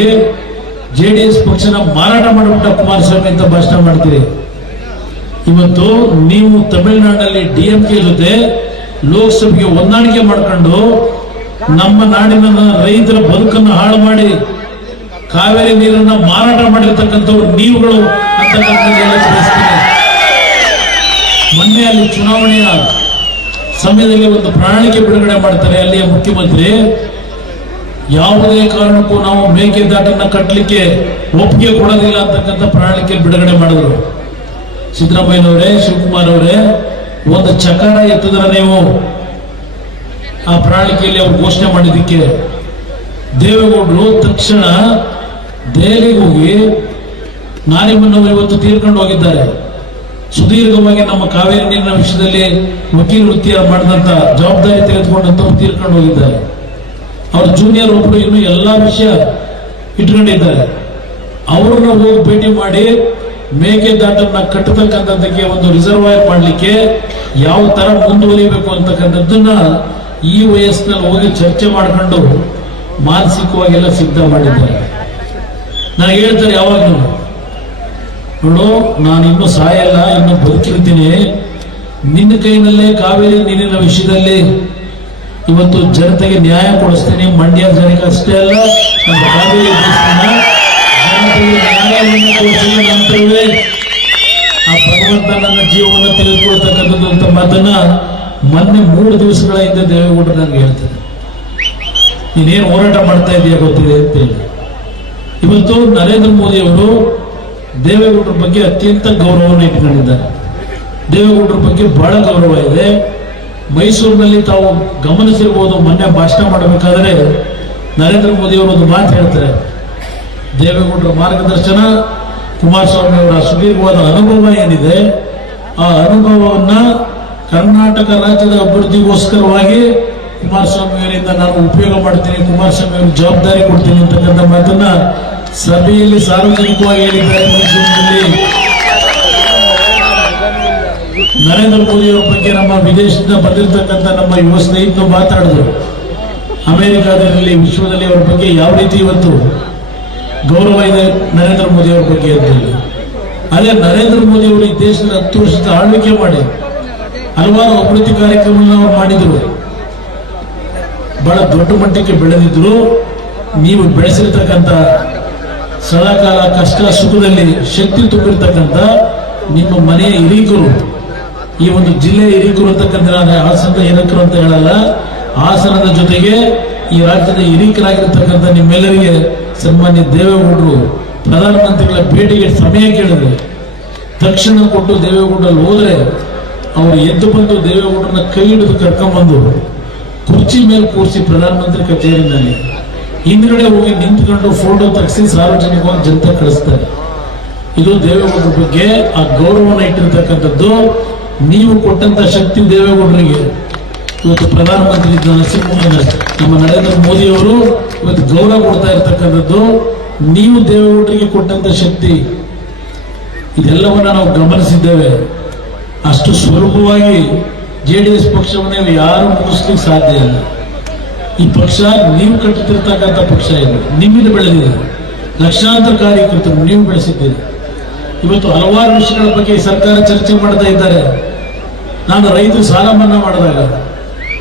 ಜೆಡಿಎಸ್ ಪಕ್ಷನ ಮಾರಾಟ ಮಾಡಿಬಿಟ್ಟ ಕುಮಾರಸ್ವಾಮಿ ಅಂತ ಭಾಷಣ ಮಾಡ್ತೀರಿ. ಇವತ್ತು ನೀವು ತಮಿಳುನಾಡಿನಲ್ಲಿ ಡಿಎಂಕೆ ಜೊತೆ ಲೋಕಸಭೆಗೆ ಹೊಂದಾಣಿಕೆ ಮಾಡ್ಕೊಂಡು ನಮ್ಮ ನಾಡಿನ ರೈತರ ಬದುಕನ್ನು ಹಾಳು ಮಾಡಿ ಕಾವೇರಿ ನೀರನ್ನ ಮಾರಾಟ ಮಾಡಿರ್ತಕ್ಕಂಥವ್ರು ನೀವುಗಳು ಅಂತ ಮೊನ್ನೆ ಅಲ್ಲಿ ಚುನಾವಣೆಯ ಸಮಯದಲ್ಲಿ ಒಂದು ಪ್ರಣಾಳಿಕೆ ಬಿಡುಗಡೆ ಮಾಡ್ತಾರೆ ಅಲ್ಲಿಯ ಮುಖ್ಯಮಂತ್ರಿ. ಯಾವುದೇ ಕಾರಣಕ್ಕೂ ನಾವು ಮೇಕೆದಾಟನ್ನ ಕಟ್ಟಲಿಕ್ಕೆ ಒಪ್ಪಿಗೆ ಕೊಡೋದಿಲ್ಲ ಅಂತಕ್ಕಂಥ ಪ್ರಣಾಳಿಕೆ ಬಿಡುಗಡೆ ಮಾಡಿದ್ರು. ಸಿದ್ದರಾಮಯ್ಯನವರೇ, ಶಿವಕುಮಾರ್ ಅವರೇ, ಒಂದು ಚಕಾರ ಎತ್ತಿದ್ರ ನೀವು ಆ ಪ್ರಣಾಳಿಕೆಯಲ್ಲಿ ಅವರು ಘೋಷಣೆ ಮಾಡಿದ್ದಕ್ಕೆ ದೇವೇಗೌಡರು ತಕ್ಷಣ ದೆಹಲಿಗೆ ಹೋಗಿ ನಾರಿಮನ್ನವರು ಇವತ್ತು ತೀರ್ಕೊಂಡು ಹೋಗಿದ್ದಾರೆ. ಸುದೀರ್ಘವಾಗಿ ನಮ್ಮ ಕಾವೇರಿ ನೀರಿನ ವಿಷಯದಲ್ಲಿ ವಕೀಲ ವೃತ್ತಿಯ ಮಾಡಿದಂತ ಜವಾಬ್ದಾರಿ ತೆಗೆದುಕೊಂಡಂತವ್ರು ತೀರ್ಕೊಂಡು ಹೋಗಿದ್ದಾರೆ. ಅವ್ರ ಜೂನಿಯರ್ ಒಬ್ಬರು ಇನ್ನು ಎಲ್ಲಾ ವಿಷಯ ಇಟ್ಕೊಂಡಿದ್ದಾರೆ. ಅವರನ್ನ ಹೋಗಿ ಭೇಟಿ ಮಾಡಿ ಮೇಕೆದಾಟನ್ನ ಕಟ್ಟತಕ್ಕಂಥದ್ದಕ್ಕೆ ಒಂದು ರಿಸರ್ವಾಯರ್ ಮಾಡಲಿಕ್ಕೆ ಯಾವ ತರ ಮುಂದುವರಿಯಬೇಕು ಅಂತಕ್ಕಂಥದ್ದನ್ನ ಈ ವಯಸ್ಸಿನಲ್ಲಿ ಹೋಗಿ ಚರ್ಚೆ ಮಾಡ್ಕೊಂಡು ಮಾನಸಿಕವಾಗೆಲ್ಲ ಸಿದ್ಧ ಮಾಡಿದ್ದಾರೆ. ನನಗೆ ಹೇಳ್ತಾರೆ ಯಾವಾಗಲೂ, ನೋಡು ನಾನು ಇನ್ನೂ ಸಾಯಲ್ಲ, ಇನ್ನು ಬದುಕಿರ್ತೀನಿ, ನಿನ್ನ ಕೈನಲ್ಲೇ ಕಾವೇರಿ ನೀರಿನ ವಿಷಯದಲ್ಲಿ ಇವತ್ತು ಜನತೆಗೆ ನ್ಯಾಯ ಕೊಡಿಸ್ತೀನಿ. ಮಂಡ್ಯ ಜನಕ್ಕೆ ಅಷ್ಟೇ ಅಲ್ಲ, ನಮ್ಮ ಕಾವೇರಿ ಜನತೆಗೆ ನ್ಯಾಯವನ್ನು ಕೊಡಿಸಿದ ನಂತರವೇ ಆ ಭಗವಂತ ನನ್ನ ಜೀವವನ್ನು ತೆಗೆದುಕೊಳ್ತಕ್ಕಂಥದ್ದು ಅಂತ ಮಾತನ್ನ ಮೊನ್ನೆ 3 ದಿವಸಗಳ ಹಿಂದೆ ದೇವೇಗೌಡರು ನನಗೆ ಹೇಳ್ತಾರೆ. ನೀನೇನು ಹೋರಾಟ ಮಾಡ್ತಾ ಇದೆಯಾ ಗೊತ್ತಿದೆ ಅಂತೇಳಿ. ಇವತ್ತು ನರೇಂದ್ರ ಮೋದಿ ಅವರು ದೇವೇಗೌಡರ ಬಗ್ಗೆ ಅತ್ಯಂತ ಗೌರವವನ್ನು ಇಟ್ಕೊಂಡಿದ್ದಾರೆ. ದೇವೇಗೌಡರ ಬಗ್ಗೆ ಬಹಳ ಗೌರವ ಇದೆ. ಮೈಸೂರಿನಲ್ಲಿ ತಾವು ಗಮನಿಸಿರ್ಬೋದು, ಮೊನ್ನೆ ಭಾಷಣ ಮಾಡಬೇಕಾದ್ರೆ ನರೇಂದ್ರ ಮೋದಿ ಅವರು ಒಂದು ಮಾತು ಹೇಳ್ತಾರೆ. ದೇವೇಗೌಡರ ಮಾರ್ಗದರ್ಶನ, ಕುಮಾರಸ್ವಾಮಿ ಅವರ ಸುದೀರ್ಘವಾದ ಅನುಭವ ಏನಿದೆ, ಆ ಅನುಭವವನ್ನ ಕರ್ನಾಟಕ ರಾಜ್ಯದ ಅಭಿವೃದ್ಧಿಗೋಸ್ಕರವಾಗಿ ಕುಮಾರಸ್ವಾಮಿ ಅವರಿಂದ ನಾನು ಉಪಯೋಗ ಮಾಡ್ತೀನಿ, ಕುಮಾರಸ್ವಾಮಿ ಅವರಿಗೆ ಜವಾಬ್ದಾರಿ ಕೊಡ್ತೀನಿ ಅಂತಕ್ಕಂಥ ಮಾತನ್ನ ಸಭೆಯಲ್ಲಿ ಸಾರ್ವಜನಿಕವಾಗಿ ಹೇಳಿದ್ದಾರೆ. ಮೈಸೂರಿನಲ್ಲಿ ನರೇಂದ್ರ ಮೋದಿ ಅವರ ಬಗ್ಗೆ ನಮ್ಮ ವಿದೇಶದಿಂದ ಬಂದಿರತಕ್ಕಂಥ ನಮ್ಮ ಯುವ ಸ್ನೇಹಿತರು ಮಾತಾಡಿದ್ರು. ಅಮೆರಿಕಾದಲ್ಲಿ, ವಿಶ್ವದಲ್ಲಿ ಅವರ ಬಗ್ಗೆ ಯಾವ ರೀತಿ ಇವತ್ತು ಗೌರವ ಇದೆ ನರೇಂದ್ರ ಮೋದಿ ಅವರ ಬಗ್ಗೆ ಅಂತ ಹೇಳಿ. ಅದೇ ನರೇಂದ್ರ ಮೋದಿ ಅವರು ಈ ದೇಶದ 10 ವರ್ಷದ ಆಳ್ವಿಕೆ ಮಾಡಿ ಹಲವಾರು ಅಭಿವೃದ್ಧಿ ಕಾರ್ಯಕ್ರಮಗಳನ್ನು ಅವರು ಮಾಡಿದ್ರು. ಬಹಳ ದೊಡ್ಡ ಮಟ್ಟಕ್ಕೆ ಬೆಳೆದಿದ್ರು. ನೀವು ಬೆಳೆಸಿರ್ತಕ್ಕಂಥ ಸದಾಕಾಲ ಕಷ್ಟ ಸುಖದಲ್ಲಿ ಶಕ್ತಿ ತುಂಬಿರ್ತಕ್ಕಂಥ ನಿಮ್ಮ ಮನೆಯ ಹಿರೀಕರು, ಈ ಒಂದು ಜಿಲ್ಲೆಯ ಹಿರೀಕರು ಅಂತಕ್ಕಂಥ ಹಾಸನದ ಹಿರೀಕರು ಅಂತ ಹೇಳಲ್ಲ, ಹಾಸನದ ಜೊತೆಗೆ ಈ ರಾಜ್ಯದ ಹಿರೀಕರಾಗಿರ್ತಕ್ಕಂಥ ನಿಮ್ಮೆಲ್ಲರಿಗೆ ಸನ್ಮಾನ್ಯ ದೇವೇಗೌಡರು ಪ್ರಧಾನಮಂತ್ರಿಗಳ ಭೇಟಿಗೆ ಸಮಯ ಕೇಳಿದ್ರು. ತಕ್ಷಣ ಕೊಟ್ಟು ದೇವೇಗೌಡರಲ್ಲಿ ಹೋದ್ರೆ ಅವರು ಎದ್ದು ಬಂದು ದೇವೇಗೌಡರನ್ನ ಕೈ ಹಿಡಿದು ಕರ್ಕೊಂಡ್ಬಂದು ಕುರ್ಚಿ ಮೇಲೆ ಕೂರಿಸಿ ಪ್ರಧಾನಮಂತ್ರಿ ಕಚೇರಿನಲ್ಲಿ ಹಿಂದ್ಗಡೆ ಹೋಗಿ ನಿಂತ್ಕೊಂಡು ಫೋಟೋ ತೆಗೆಸಿ ಸಾರ್ವಜನಿಕವಾಗಿ ಜನತೆ ಕಳಿಸ್ತಾರೆ. ಇದು ದೇವೇಗೌಡರ ಬಗ್ಗೆ ಆ ಗೌರವನ ಇಟ್ಟಿರ್ತಕ್ಕಂಥದ್ದು. ನೀವು ಕೊಟ್ಟಂತ ಶಕ್ತಿ ದೇವೇಗೌಡರಿಗೆ ಇವತ್ತು ಪ್ರಧಾನಮಂತ್ರಿ ನಮ್ಮ ನರೇಂದ್ರ ಮೋದಿ ಅವರು ಇವತ್ತು ಗೌರವ ಕೊಡ್ತಾ ಇರ್ತಕ್ಕಂಥದ್ದು ನೀವು ದೇವೇಗೌಡರಿಗೆ ಕೊಟ್ಟಂತ ಶಕ್ತಿ. ಇದೆಲ್ಲವನ್ನ ನಾವು ಗಮನಿಸಿದ್ದೇವೆ. ಅಷ್ಟು ಸುಲಭವಾಗಿ JDS ಪಕ್ಷವನ್ನು ಯಾರು ಮುಗಿಸ್ಲಿಕ್ಕೆ ಸಾಧ್ಯ ಇಲ್ಲ. ಈ ಪಕ್ಷ ನೀವು ಕಟ್ಟುತ್ತಿರ್ತಕ್ಕಂಥ ಪಕ್ಷ ಇದು, ನಿಮ್ಮಿಂದ ಬೆಳೆದಿದೆ. ಲಕ್ಷಾಂತರ ಕಾರ್ಯಕರ್ತರು ನೀವು ಬೆಳೆಸಿದ್ದೀರಿ. ಇವತ್ತು ಹಲವಾರು ವಿಷಯಗಳ ಬಗ್ಗೆ ಸರ್ಕಾರ ಚರ್ಚೆ ಮಾಡ್ತಾ ಇದ್ದಾರೆ. ನಾನು ರೈತರು ಸಾಲ ಮನ್ನಾ ಮಾಡಿದಾಗ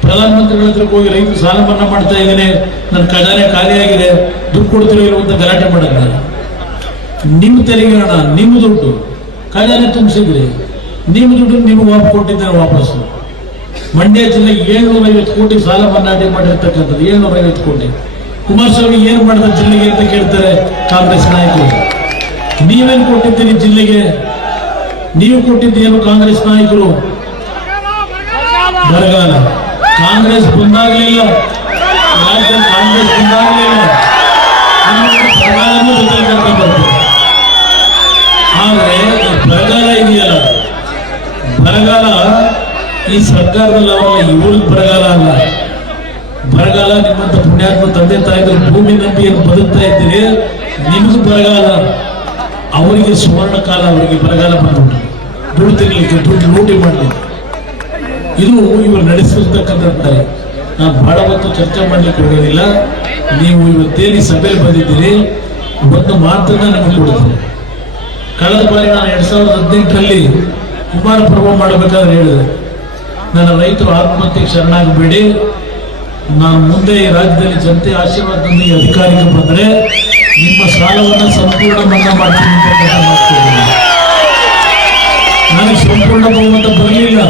ಪ್ರಧಾನಮಂತ್ರಿಗಳ ಹತ್ರಕ್ಕೆ ಹೋಗಿ ರೈತರು ಸಾಲ ಮನ್ನಾ ಮಾಡ್ತಾ ಇದ್ದೇನೆ, ನನ್ನ ಖಜಾನೆ ಖಾಲಿಯಾಗಿದೆ, ದುಡ್ಡು ಕೊಡ್ತಿರೋ ಇರುವಂತ ಗಲಾಟೆ ಮಾಡಿದ್ರೆ ನಿಮ್ಮ ತೆರಿಗೆ ಹಣ, ನಿಮ್ಮ ದುಡ್ಡು ಖಜಾನೆ ತುಂಬಿಸಿದ್ರಿ, ನಿಮ್ಮ ದುಡ್ಡು ನಿಮಗೆ ಕೊಟ್ಟಿದ್ದೇನೆ ವಾಪಸ್ಸು. ಮಂಡ್ಯ ಜಿಲ್ಲೆ 750 ಕೋಟಿ ಸಾಲ ಮನ್ನಾ ಮಾಡಿರ್ತಕ್ಕಂಥದ್ದು, 750 ಕೋಟಿ. ಕುಮಾರಸ್ವಾಮಿ ಏನು ಮಾಡಿದ ಜಿಲ್ಲೆಗೆ ಅಂತ ಕೇಳ್ತಾರೆ ಕಾಂಗ್ರೆಸ್ ನಾಯಕರು. ನೀವೇನು ಕೊಟ್ಟಿದ್ದೀರಿ ಜಿಲ್ಲೆಗೆ? ನೀವು ಕೊಟ್ಟಿದ್ದೇನು ಕಾಂಗ್ರೆಸ್ ನಾಯಕರು? ಬರಗಾಲ. ಕಾಂಗ್ರೆಸ್ ಬಂದಾಗಲಿಲ್ಲ, ರಾಜ್ಯದಲ್ಲಿ ಕಾಂಗ್ರೆಸ್ ಬಂದಾಗಲಿಲ್ಲ, ಬರಗಾಲನೂ ಜೊತೆ ಕರ್ಕೊಂಡು ಬರ್ತದೆ. ಆದರೆ ಬರಗಾಲ ಇದೆಯಲ್ಲ, ಬರಗಾಲ ಈ ಸರ್ಕಾರದಲ್ಲಿ ಅವರ ಇವ್ರಿಗೆ ಬರಗಾಲ ಅಲ್ಲ. ಬರಗಾಲ ನಿಮ್ಮಂತ ಪುಣ್ಯಾತ್ಮ ತಂದೆ ತಾಯಿಗಳು ಭೂಮಿ ನಂಬಿ ಏನು ಬದುಕ್ತಾ ಇದ್ದೀರಿ, ನಿಮಗೂ ಬರಗಾಲ. ಅವರಿಗೆ ಸುವರ್ಣ ಕಾಲ, ಅವರಿಗೆ ಬರಗಾಲ ಬಂದ್ಬಿಟ್ಟು ದುಡ್ಡು ತೆಗಲಿಕ್ಕೆ, ದುಡ್ಡು ಲೂಟಿ ಮಾಡಲಿಕ್ಕೆ. ಇದು ಇವರು ನಡೆಸಿರ್ತಕ್ಕಂಥದ್ದು. ನಾನು ಬಹಳ ಹೊತ್ತು ಚರ್ಚೆ ಮಾಡ್ಲಿಕ್ಕೆ ಹೋಗೋದಿಲ್ಲ. ನೀವು ಇವತ್ತೇನು ಸಭೆಯಲ್ಲಿ ಬಂದಿದ್ದೀರಿ, ಒಂದು ಮಾತನ್ನ ನಿಮಗೆ ಕೊಡ್ತೀನಿ. ಕಳೆದ ಬಾರಿ ನಾನು 2018ರಲ್ಲಿ ಕುಮಾರ ಪರ್ವ ಮಾಡಬೇಕಾದ್ರೆ ಹೇಳಿದೆ, ನನ್ನ ರೈತರು ಆತ್ಮಹತ್ಯೆಗೆ ಶರಣಾಗಬೇಡಿ, ನಾನು ಮುಂದೆ ಈ ರಾಜ್ಯದಲ್ಲಿ ಜನತೆ ಆಶೀರ್ವಾದದೊಂದಿಗೆ ಅಧಿಕಾರಿಗೆ ಬಂದರೆ ನಿಮ್ಮ ಸಾಲವನ್ನು ಸಂಪೂರ್ಣ ಮನ್ನಾ ಮಾಡ್ತೀನಿ ಅಂತ ಮಾತಾಡ್ತೀನಿ. ನನಗೆ ಸಂಪೂರ್ಣ ಬಹುಮತ ಬರಲಿಲ್ಲ,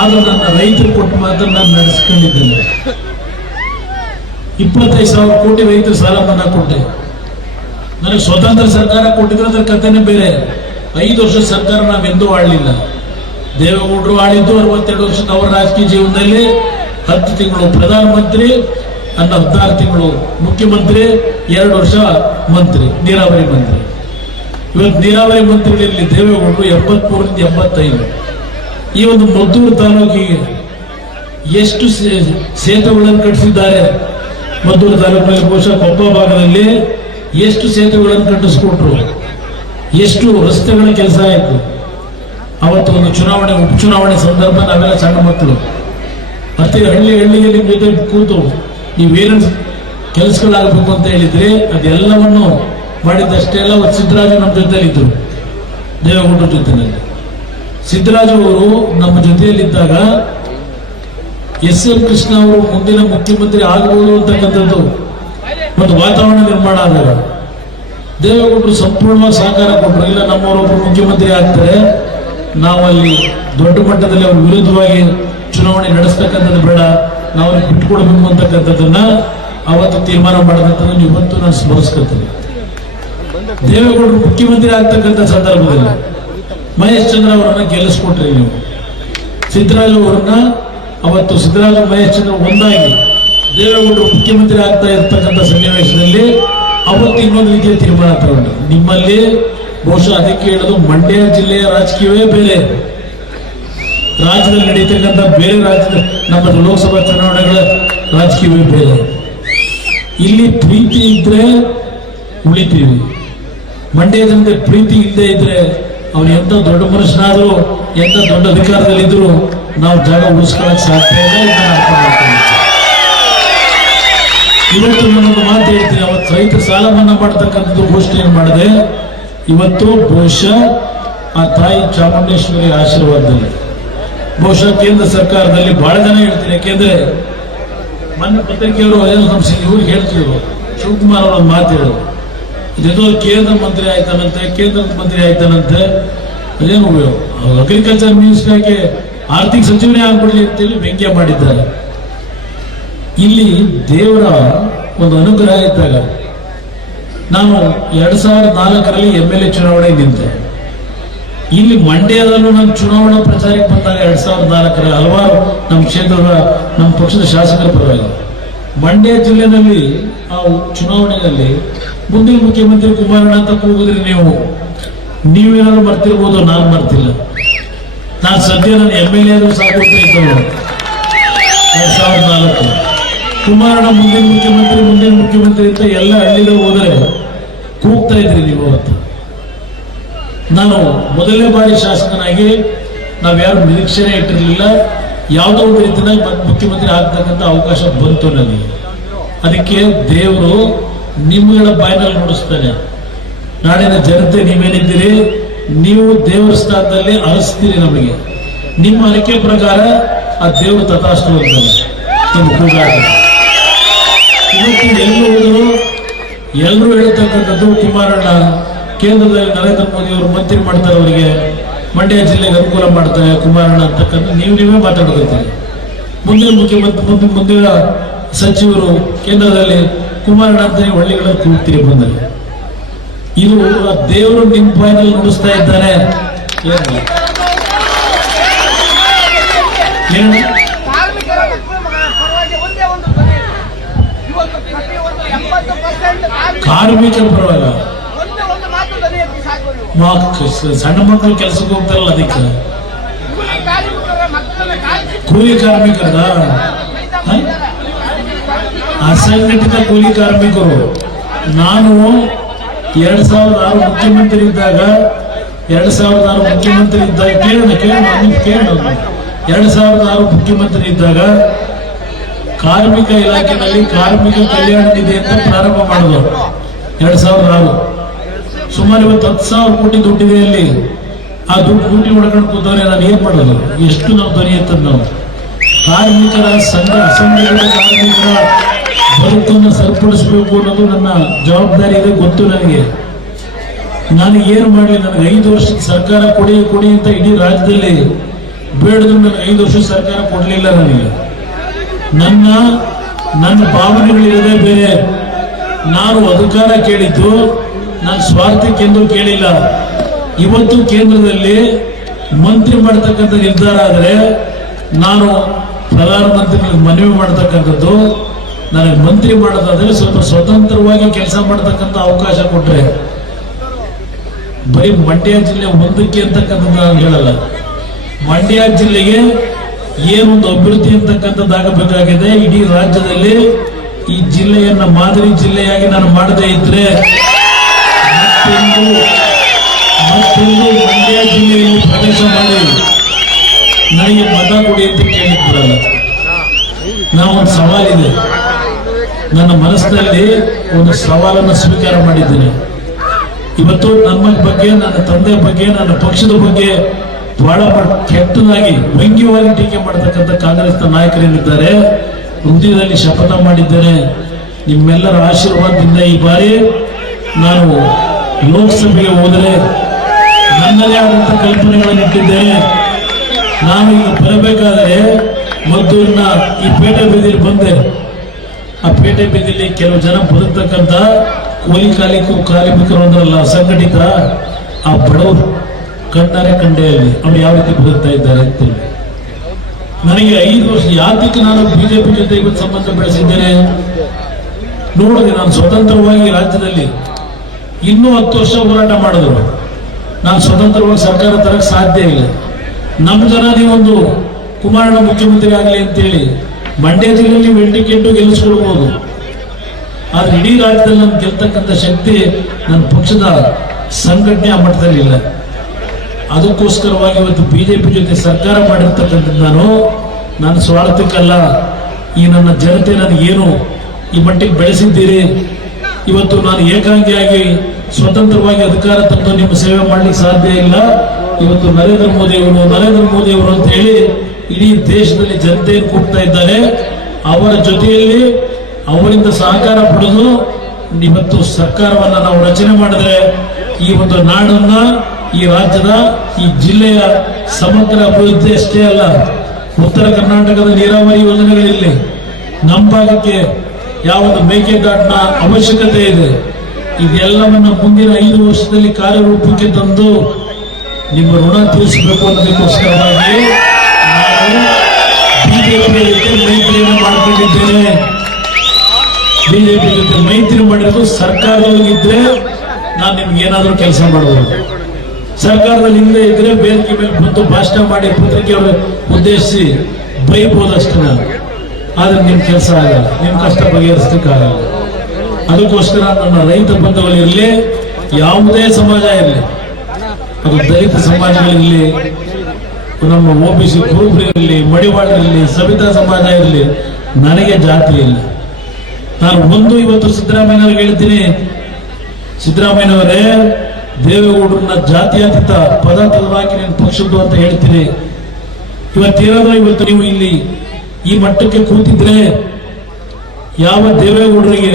ಆದರೂ ನನ್ನ ರೈತರು ಕೊಟ್ಟ ಮಾತನ್ನು ನಾನು ನಡೆಸ್ಕೊಂಡಿದ್ದೇನೆ. 25,000 ಕೋಟಿ ರೈತರು ಸಾಲ ಮನ್ನಾ ಕೊಟ್ಟೆ. ನನಗೆ ಸ್ವತಂತ್ರ ಸರ್ಕಾರ ಕೊಟ್ಟಿದ್ರೆ ಅದರ ಕಥೆನೇ ಬೇರೆ. 5 ವರ್ಷ ಸರ್ಕಾರ ನಾವೆಂದೂ ಆಡಲಿಲ್ಲ. ದೇವೇಗೌಡರು ಆಳಿದ್ದು 62 ವರ್ಷದ ಅವರ ರಾಜಕೀಯ ಜೀವನದಲ್ಲಿ 10 ತಿಂಗಳು ಪ್ರಧಾನಮಂತ್ರಿ, 16 ತಿಂಗಳು ಮುಖ್ಯಮಂತ್ರಿ, 2 ವರ್ಷ ಮಂತ್ರಿ, ನೀರಾವರಿ ಮಂತ್ರಿ. ಇವತ್ತು ನೀರಾವರಿ ಮಂತ್ರಿಗಳಲ್ಲಿ ದೇವೇಗೌಡರು 73ರಿಂದ 75. ಈ ಒಂದು ಮದ್ದೂರು ತಾಲೂಕಿಗೆ ಎಷ್ಟು ಸೇತುವೆಗಳನ್ನು ಕಟ್ಟಿಸಿದ್ದಾರೆ. ಮದ್ದೂರು ತಾಲೂಕಿನಲ್ಲಿ ಬಹುಶಃ ಕೊಪ್ಪ ಭಾಗದಲ್ಲಿ ಎಷ್ಟು ಸೇತುವೆಗಳನ್ನು ಕಟ್ಟಿಸ್ಕೊಟ್ರು, ಎಷ್ಟು ರಸ್ತೆಗಳ ಕೆಲಸ ಆಯಿತು. ಅವತ್ತು ಒಂದು ಚುನಾವಣೆ, ಉಪಚುನಾವಣೆ ಸಂದರ್ಭ ನಾವೆಲ್ಲ ಸಣ್ಣ ಮಕ್ಕಳು ಮತ್ತೆ ಹಳ್ಳಿಗೆ ನಿಮ್ಮ ಜೊತೆ ಕೂತು ನೀವೇನು ಕೆಲಸಗಳಾಗಬೇಕು ಅಂತ ಹೇಳಿದ್ರೆ ಅದೆಲ್ಲವನ್ನು ಮಾಡಿದ್ದಷ್ಟೆಲ್ಲ ಸಿದ್ದರಾಜು ನಮ್ಮ ಜೊತೆಯಲ್ಲಿದ್ದರು, ದೇವೇಗೌಡರ ಜೊತೆಯಲ್ಲಿ. ಸಿದ್ದರಾಜು ಅವರು ನಮ್ಮ ಜೊತೆಯಲ್ಲಿದ್ದಾಗ SM ಕೃಷ್ಣ ಅವರು ಮುಂದಿನ ಮುಖ್ಯಮಂತ್ರಿ ಆಗಬಹುದು ಅಂತಕ್ಕಂಥದ್ದು ಒಂದು ವಾತಾವರಣ ನಿರ್ಮಾಣ ಆದಾಗ ದೇವೇಗೌಡರು ಸಂಪೂರ್ಣವಾಗಿ ಸಹಕಾರ ಕೊಟ್ಟರು. ಇಲ್ಲ, ನಮ್ಮವರೊಬ್ಬರು ಮುಖ್ಯಮಂತ್ರಿ ಆಗ್ತಾರೆ, ನಾವು ಅಲ್ಲಿ ದೊಡ್ಡ ಮಟ್ಟದಲ್ಲಿ ಅವ್ರ ವಿರುದ್ಧವಾಗಿ ಚುನಾವಣೆ ನಡೆಸ್ತಕ್ಕಂಥದ್ದು ಬೇಡ, ನಾವು ಅವ್ರಿಗೆ ಬಿಟ್ಟುಕೊಡ್ಬೇಕು ಅಂತಕ್ಕಂಥದ್ದನ್ನ ಅವತ್ತು ತೀರ್ಮಾನ ಮಾಡಿದಂಥದ್ದನ್ನು ಇವತ್ತು ನಾನು ಸ್ಮರಿಸ್ಕೊಳ್ತೇನೆ. ದೇವೇಗೌಡರು ಮುಖ್ಯಮಂತ್ರಿ ಆಗ್ತಕ್ಕಂಥ ಸಂದರ್ಭದಲ್ಲಿ ಮಹೇಶ್ ಚಂದ್ರ ಅವರನ್ನ ಗೆಲ್ಲಿಸ್ಕೊಟ್ರಿ ನೀವು. ಸಿದ್ದರಾಜು ಅವರನ್ನ ಅವತ್ತು ಸಿದ್ದರಾಜು ಮಹೇಶ್ ಚಂದ್ರ ಒಂದಾಗಿ ದೇವೇಗೌಡರು ಮುಖ್ಯಮಂತ್ರಿ ಆಗ್ತಾ ಇರ್ತಕ್ಕಂಥ ಸನ್ನಿವೇಶದಲ್ಲಿ ಅವತ್ತು ಇನ್ನೊಂದು ರೀತಿಯ ತೀರ್ಮಾನ ತಗೊಂಡು ನಿಮ್ಮಲ್ಲಿ ಬಹುಶಃ ಅದಕ್ಕೆ ಹೇಳೋದು ಮಂಡ್ಯ ಜಿಲ್ಲೆಯ ರಾಜಕೀಯವೇ ಬೇರೆ, ರಾಜ್ಯದಲ್ಲಿ ನಡೀತಕ್ಕಂಥ ಬೇರೆ ರಾಜ್ಯದ ನಮ್ಮ ಲೋಕಸಭಾ ಚುನಾವಣೆಗಳ ರಾಜಕೀಯವೇ ಬೇರೆ. ಇಲ್ಲಿ ಪ್ರೀತಿ ಇದ್ರೆ ಉಳಿತೀವಿ. ಮಂಡ್ಯ ಜನತೆ ಪ್ರೀತಿ ಇಲ್ಲದೆ ಇದ್ರೆ ಅವನು ಎಂತ ದೊಡ್ಡ ಮನುಷ್ಯನಾದ್ರು, ಎಂತ ದೊಡ್ಡ ಅಧಿಕಾರದಲ್ಲಿದ್ರು ನಾವು ಜಾಗ ಉಳಿಸ್ಕೊಳ್ಳಕ್ ಸಾಧ್ಯ ಇಲ್ಲ. ಇವತ್ತು ನಾನೊಂದು ಮಾತು ಹೇಳ್ತೀನಿ, ಅವತ್ತು ರೈತರು ಸಾಲ ಮನ್ನಾ ಮಾಡ್ತಕ್ಕಂಥದ್ದು ಘೋಷಣೆ ಮಾಡಿದೆ. ಇವತ್ತು ಬಹುಶಃ ಆ ತಾಯಿ ಚಾಮುಂಡೇಶ್ವರಿ ಆಶೀರ್ವಾದದಲ್ಲಿ ಬಹುಶಃ ಕೇಂದ್ರ ಸರ್ಕಾರದಲ್ಲಿ ಬಹಳ ಜನ ಹೇಳ್ತೀನಿ. ಯಾಕೆಂದ್ರೆ ಮೊನ್ನೆ ಪತ್ರಿಕೆಯವರು ಇವ್ರಿಗೆ ಹೇಳ್ತಿದ್ರು, ಶಿವಕುಮಾರ್ ಅವರ ಮಾತು ಹೇಳೋದು, ಇದೇನೋ ಕೇಂದ್ರ ಮಂತ್ರಿ ಆಯ್ತಾನಂತೆ, ಕೇಂದ್ರದ ಮಂತ್ರಿ ಆಯ್ತಾನಂತೆ, ಅದೇನು ಅಗ್ರಿಕಲ್ಚರ್ ಮಿನಿಸ್ಟರ್ಗೆ ಆರ್ಥಿಕ ಸಚಿವನೇ ಆಗ್ಬಿಡ್ಲಿ ಅಂತೇಳಿ ವ್ಯಂಗ್ಯ ಮಾಡಿದ್ದಾರೆ. ಇಲ್ಲಿ ದೇವರ ಒಂದು ಅನುಗ್ರಹ ಇದ್ದಾಗ ನಾನು 2004ರಲ್ಲಿ MLA ಚುನಾವಣೆ ನಿಂತೆ. ಇಲ್ಲಿ ಮಂಡ್ಯದಲ್ಲೂ ನಾನು ಚುನಾವಣಾ ಪ್ರಚಾರಕ್ಕೆ ಬಂದಾಗ 2004ರಲ್ಲಿ ಹಲವಾರು ನಮ್ಮ ಕ್ಷೇತ್ರದ ನಮ್ಮ ಪಕ್ಷದ ಶಾಸಕರ ಪರವಾಗಿ ಮಂಡ್ಯ ಜಿಲ್ಲೆನಲ್ಲಿ ಆ ಚುನಾವಣೆಯಲ್ಲಿ ಮುಂದಿನ ಮುಖ್ಯಮಂತ್ರಿ ಕುಮಾರಣ್ಣ ಅಂತ ಕೂಗಿದ್ರಿ ನೀವೇನಾದ್ರು ಮರ್ತಿರ್ಬೋದು, ನಾನು ಮರ್ತಿಲ್ಲ. ನಾನು ಸದ್ಯ ನಾನು MLA ಆದ್ರೂ ಸಾಕು ಅಂತ ಇದ್ದವರು 2004 ಕುಮಾರಣ್ಣ ಮುಂದಿನ ಮುಖ್ಯಮಂತ್ರಿ ಅಂತ ಎಲ್ಲ ಹಳ್ಳಿಗಳು ಹೋದರೆ ಕೂಗ್ತಾ ಇದ್ರಿ ನೀವು. ಅವತ್ತು ನಾನು ಮೊದಲನೇ ಬಾರಿ ಶಾಸಕನಾಗಿ ನಾವ್ಯಾರು ನಿರೀಕ್ಷೆನೇ ಇಟ್ಟಿರಲಿಲ್ಲ. ಯಾವುದೋ ಒಂದು ರೀತಿಯಾಗಿ ಮುಖ್ಯಮಂತ್ರಿ ಆಗ್ತಕ್ಕಂಥ ಅವಕಾಶ ಬಂತು ನನಗೆ. ಅದಕ್ಕೆ ದೇವರು ನಿಮ್ಮಗಳ ಬಾಯಿನಲ್ಲಿ ನುಡಿಸ್ತಾನೆ. ನಾಡಿನ ಜನತೆ ನೀವೇನಿದ್ದೀರಿ, ನೀವು ದೇವರ ಸ್ಥಾನದಲ್ಲಿ ಅರಸ್ತೀರಿ. ನಮಗೆ ನಿಮ್ಮ ಅರಿಕೆ ಪ್ರಕಾರ ಆ ದೇವರು ತಥಾಸ್ತು ಅಂತಾನೆ ನಿಮ್ಮ ಕೂಗಾಟ. ಇವತ್ತು ಎಲ್ಲರೂ ಹೋದರು, ಎಲ್ಲರೂ ಹೇಳ್ತಕ್ಕಂಥದ್ದು ಕುಮಾರಣ್ಣ ಕೇಂದ್ರದಲ್ಲಿ ನರೇಂದ್ರ ಮೋದಿ ಅವರು ಮಂತ್ರಿ ಮಾಡ್ತಾರೆ, ಅವರಿಗೆ ಮಂಡ್ಯ ಜಿಲ್ಲೆಗೆ ಅನುಕೂಲ ಮಾಡ್ತಾರೆ ಕುಮಾರಣ್ಣ ಅಂತಕ್ಕಂಥ ನೀವೇ ಮಾತಾಡ್ಕೊಳ್ತೀರಿ. ಮುಂದಿನ ಮುಖ್ಯಮಂತ್ರಿ ಮುಂದಿನ ಸಚಿವರು ಕೇಂದ್ರದಲ್ಲಿ ಕುಮಾರಣ್ಣ ಅಂತ ಒಳ್ಳೆಗಳ ಕೂಗ್ತೀರಿ ಬಂದರೆ. ಇದು ದೇವರು ನಿಮ್ಮ ಬಾಯಿನಲ್ಲಿ ನುಡಿಸ್ತಾ ಇದ್ದಾನೆ. ಕಾರ್ಮಿಕರ ಪರವಾಗ ಸಣ್ಣ ಮಕ್ಕಳು ಕೆಲಸಕ್ಕೆ ಹೋಗ್ತಾರಲ್ಲ, ಅದಕ್ಕೆ ಕೂಲಿ ಕಾರ್ಮಿಕರ ಅಸಂಘಟಿತ ಕೂಲಿ ಕಾರ್ಮಿಕರು. ನಾನು 2006 ಮುಖ್ಯಮಂತ್ರಿ ಇದ್ದಾಗ 2006 ಮುಖ್ಯಮಂತ್ರಿ ಇದ್ದಾಗ ಕೇಳೋಣ 2006 ಮುಖ್ಯಮಂತ್ರಿ ಇದ್ದಾಗ ಕಾರ್ಮಿಕ ಇಲಾಖೆಯಲ್ಲಿ ಕಾರ್ಮಿಕ ಕಲ್ಯಾಣ ನಿಧಿ ಅಂತ ಪ್ರಾರಂಭ ಮಾಡಿದ್ರು. 2006 ಸುಮಾರು 10,000 ಕೋಟಿ ದುಡ್ಡಿದೆ ಅಲ್ಲಿ. ಆ ದುಡ್ಡು ಗೂಟಿ ಹೊಡ್ಕೊಂಡು ಕೂತವ್ರೆ. ನಾನು ಏನ್ ಮಾಡೋದು? ಎಷ್ಟು ನಾವು ಧ್ವನಿ ಎತ್ತದ ನಾವು ಕಾರ್ಮಿಕರ ಸಂಘ ಅಸಂಘಟಿತ ಕಾರ್ಮಿಕರ ಬದುಕನ್ನು ಸರಿಪಡಿಸಬೇಕು ಅನ್ನೋದು ನನ್ನ ಜವಾಬ್ದಾರಿ ಇದೆ, ಗೊತ್ತು ನನಗೆ. ನಾನು ಏನು ಮಾಡಲಿ, ನನಗೆ 5 ವರ್ಷದ ಸರ್ಕಾರ ಕೊಡಿ ಅಂತ ಇಡೀ ರಾಜ್ಯದಲ್ಲಿ ಬೇಡದು. ನನಗೆ 5 ವರ್ಷ ಸರ್ಕಾರ ಕೊಡಲಿಲ್ಲ. ನನಗೆ ನನ್ನ ಭಾವನೆಗಳಿರೋದೇ ಬೇರೆ. ನಾನು ಅಧಿಕಾರ ಕೇಳಿದ್ದು ನಾನು ಸ್ವಾರ್ಥಕ್ಕೆಂದು ಕೇಳಿಲ್ಲ. ಇವತ್ತು ಕೇಂದ್ರದಲ್ಲಿ ಮಂತ್ರಿ ಮಾಡತಕ್ಕಂಥ ನಿರ್ಧಾರ ಆದರೆ ನಾನು ಪ್ರಧಾನಮಂತ್ರಿ ಮನವಿ ಮಾಡತಕ್ಕಂಥದ್ದು, ನನಗೆ ಮಂತ್ರಿ ಮಾಡೋದಾದ್ರೆ ಸ್ವಲ್ಪ ಸ್ವತಂತ್ರವಾಗಿ ಕೆಲಸ ಮಾಡತಕ್ಕಂಥ ಅವಕಾಶ ಕೊಟ್ರೆ, ಬರೀ ಮಂಡ್ಯ ಜಿಲ್ಲೆ ಒಂದಕ್ಕೆ ಅಂತಕ್ಕಂಥದ್ದು ನಾನು ಹೇಳಲ್ಲ. ಮಂಡ್ಯ ಜಿಲ್ಲೆಗೆ ಏನೊಂದು ಅಭಿವೃದ್ಧಿ ಅಂತಕ್ಕಂಥದ್ದಾಗಬೇಕಾಗಿದೆ. ಇಡೀ ರಾಜ್ಯದಲ್ಲಿ ಈ ಜಿಲ್ಲೆಯನ್ನ ಮಾದರಿ ಜಿಲ್ಲೆಯಾಗಿ ನಾನು ಮಾಡದೇ ಇದ್ರೆ ಮತ್ತೊಂದು ಮಂಡ್ಯ ಜಿಲ್ಲೆಯಲ್ಲಿ ಪ್ರವೇಶ ಮಾಡಿ ನನಗೆ ಮತ ಕೊಡಿ ಅಂತ ಕೇಳಲಿಕ್ಕೆ ಬರಲ್ಲ. ನಾವೊಂದು ಸವಾಲಿದೆ, ನನ್ನ ಮನಸ್ಸಿನಲ್ಲಿ ಒಂದು ಸವಾಲನ್ನು ಸ್ವೀಕಾರ ಮಾಡಿದ್ದೇನೆ. ಇವತ್ತು ನಮ್ಮ ಬಗ್ಗೆ, ನನ್ನ ತಂದೆ ಬಗ್ಗೆ, ನನ್ನ ಪಕ್ಷದ ಬಗ್ಗೆ ಬಹಳ ಕೆಟ್ಟದಾಗಿ ವ್ಯಂಗ್ಯವಾಗಿ ಟೀಕೆ ಮಾಡತಕ್ಕಂಥ ಕಾಂಗ್ರೆಸ್ನ ನಾಯಕರೇನಿದ್ದಾರೆ, ಹೃದಯದಲ್ಲಿ ಶಪಥ ಮಾಡಿದ್ದೇನೆ, ನಿಮ್ಮೆಲ್ಲರ ಆಶೀರ್ವಾದದಿಂದ ಈ ಬಾರಿ ನಾನು ಲೋಕಸಭೆಗೆ ಹೋದರೆ ನನ್ನದೇ ಆದಂಥ ಕಲ್ಪನೆಗಳನ್ನು ಇಟ್ಟಿದ್ದೇನೆ. ನಾನು ಈಗ ಬರಬೇಕಾದರೆ ಮದ್ದೂರಿನ ಈ ಪೇಟೆ ಬೀದಿಯಲ್ಲಿ ಬಂದೆ. ಆ ಪೇಟೆ ಬೀದಿಯಲ್ಲಿ ಕೆಲವು ಜನ ಬದುಕ್ತಕ್ಕಂಥ ಕೂಲಿ ಕಾರ್ಮಿಕರು ಅಂದ್ರಲ್ಲ, ಅಸಂಘಟಿತ, ಆ ಬಡವರು ಕಂಡರೆ ಕಂಡೆಯಲ್ಲಿ ಅವ್ರು ಯಾವ ರೀತಿ ಬದುಕ್ತಾ ಇದ್ದಾರೆ ಅಂತೇಳಿ ನನಗೆ 5 ವರ್ಷ ಯಾತಕ್ಕೆ ನಾನು ಬಿಜೆಪಿ ಜೊತೆ ಇವತ್ತು ಸಂಬಂಧ ಬೆಳೆಸಿದ್ದೇನೆ ನೋಡಿದೆ. ನಾನು ಸ್ವತಂತ್ರವಾಗಿ ರಾಜ್ಯದಲ್ಲಿ ಇನ್ನೂ 10 ವರ್ಷ ಹೋರಾಟ ಮಾಡಿದ್ರು. ನಾನು ಸ್ವತಂತ್ರವಾಗಿ ಸರ್ಕಾರ ತರಕ್ಕೆ ಸಾಧ್ಯ ಇಲ್ಲ. ನಮ್ಮ ಜನ ನೀವೊಂದು ಕುಮಾರಣ್ಣ ಮುಖ್ಯಮಂತ್ರಿ ಆಗಲಿ ಅಂತೇಳಿ ಮಂಡ್ಯ ಜಿಲ್ಲೆಯಲ್ಲಿ ವೆಂಟಿಕೆಂಟು ಗೆಲ್ಲಿಸ್ಕೊಳ್ಬಹುದು. ಆದ್ರೆ ಇಡೀ ರಾಜ್ಯದಲ್ಲಿ ನಾನು ಗೆಲ್ತಕ್ಕಂಥ ಶಕ್ತಿ ನನ್ನ ಪಕ್ಷದ ಸಂಘಟನೆ ಆ ಮಟ್ಟದಲ್ಲಿಲ್ಲ. ಅದಕ್ಕೋಸ್ಕರವಾಗಿ ಇವತ್ತು ಬಿಜೆಪಿ ಜೊತೆ ಸರ್ಕಾರ ಮಾಡಿರ್ತಕ್ಕಂಥದ್ದು ನಾನು ಸ್ವಾರ್ಥಕ್ಕಲ್ಲ. ಈ ನನ್ನ ಜನತೆ ನನಗೇನು ಈ ಮಟ್ಟಿಗೆ ಬೆಳೆಸಿದ್ದೀರಿ. ಇವತ್ತು ನಾನು ಏಕಾಂಗಿಯಾಗಿ ಸ್ವತಂತ್ರವಾಗಿ ಅಧಿಕಾರ ತಂದು ನಿಮ್ಮ ಸೇವೆ ಮಾಡ್ಲಿಕ್ಕೆ ಸಾಧ್ಯ ಇಲ್ಲ. ಇವತ್ತು ನರೇಂದ್ರ ಮೋದಿ ಅವರು ಅಂತ ಹೇಳಿ ಇಡೀ ದೇಶದಲ್ಲಿ ಜನತೆಯನ್ನು ಕೂಗ್ತಾ ಇದ್ದಾರೆ. ಅವರ ಜೊತೆಯಲ್ಲಿ ಅವರಿಂದ ಸಹಕಾರ ಪಡೆದು ಇವತ್ತು ಸರ್ಕಾರವನ್ನ ನಾವು ರಚನೆ ಮಾಡಿದ್ರೆ ಈ ಒಂದು ನಾಡನ್ನ, ಈ ರಾಜ್ಯದ, ಈ ಜಿಲ್ಲೆಯ ಸಮಗ್ರ ಅಭಿವೃದ್ಧಿ ಅಷ್ಟೇ ಅಲ್ಲ, ಉತ್ತರ ಕರ್ನಾಟಕದ ನೀರಾವರಿ ಯೋಜನೆಗಳಿರಲಿ, ನಮ್ಮ ಭಾಗಕ್ಕೆ ಯಾವೊಂದು ಮೇಕೆದಾಟಿನ ಅವಶ್ಯಕತೆ ಇದೆ, ಇದೆಲ್ಲವನ್ನ ಮುಂದಿನ 5 ವರ್ಷದಲ್ಲಿ ಕಾರ್ಯರೂಪಕ್ಕೆ ತಂದು ನಿಮ್ಮ ಋಣ ತೀರಿಸಬೇಕು ಅನ್ನೋದಕ್ಕೋಸ್ಕರವಾಗಿ ನಾನು ಬಿಜೆಪಿ ಜೊತೆ ಮೈತ್ರಿಯನ್ನು ಮಾಡ್ಕೊಂಡಿದ್ದೇನೆ. ಬಿಜೆಪಿ ಜೊತೆ ಮೈತ್ರಿ ಮಾಡಿರೋದು ಸರ್ಕಾರದೊಳಗಿದ್ರೆ ನಾನು ನಿಮ್ಗೆ ಏನಾದರೂ ಕೆಲಸ ಮಾಡಬಹುದು. ಸರ್ಕಾರದಲ್ಲಿ ಹಿಂದೆ ಇದ್ರೆ ಬೇರೆ ಮೇಲೆ ಬಂದು ಭಾಷಣ ಮಾಡಿ ಪತ್ರಿಕೆಯವರು ಉದ್ದೇಶಿಸಿ ಬೈಬಹುದಷ್ಟೇ ನಾನು. ಆದ್ರೆ ನಿಮ್ ಕೆಲಸ ಆಗಲ್ಲ, ನಿಮ್ ಕಷ್ಟ ಬಗೆಹರಿಸಲಿಕ್ಕಾಗಲ್ಲ. ಅದಕ್ಕೋಸ್ಕರ ನನ್ನ ರೈತ ಬಂಧುಗಳಿರಲಿ, ಯಾವುದೇ ಸಮಾಜ ಇರಲಿ, ಅದು ದಲಿತ ಸಮಾಜಗಳಿರಲಿ, ನಮ್ಮ OBC ಕುರುಬರಿರಲಿ, ಮಡಿವಾಳರಿರಲಿ, ಸವಿತಾ ಸಮಾಜ ಇರಲಿ, ನನಗೆ ಜಾತಿ ಇಲ್ಲ. ನಾನು ಇವತ್ತು ಸಿದ್ದರಾಮಯ್ಯನವ್ರಿಗೆ ಹೇಳ್ತೀನಿ, ಸಿದ್ದರಾಮಯ್ಯನವರೇ, ದೇವೇಗೌಡರನ್ನ ಜಾತ್ಯತೀತ ಪದ ತೆಗೆದುಹಾಕಿ ನೀನು ಪಕ್ಷದ್ದು ಅಂತ ಹೇಳ್ತೀನಿ. ಇವತ್ತು ನೀವು ಇಲ್ಲಿ ಈ ಮಟ್ಟಕ್ಕೆ ಕೂತಿದ್ರೆ ಯಾವ ದೇವೇಗೌಡರಿಗೆ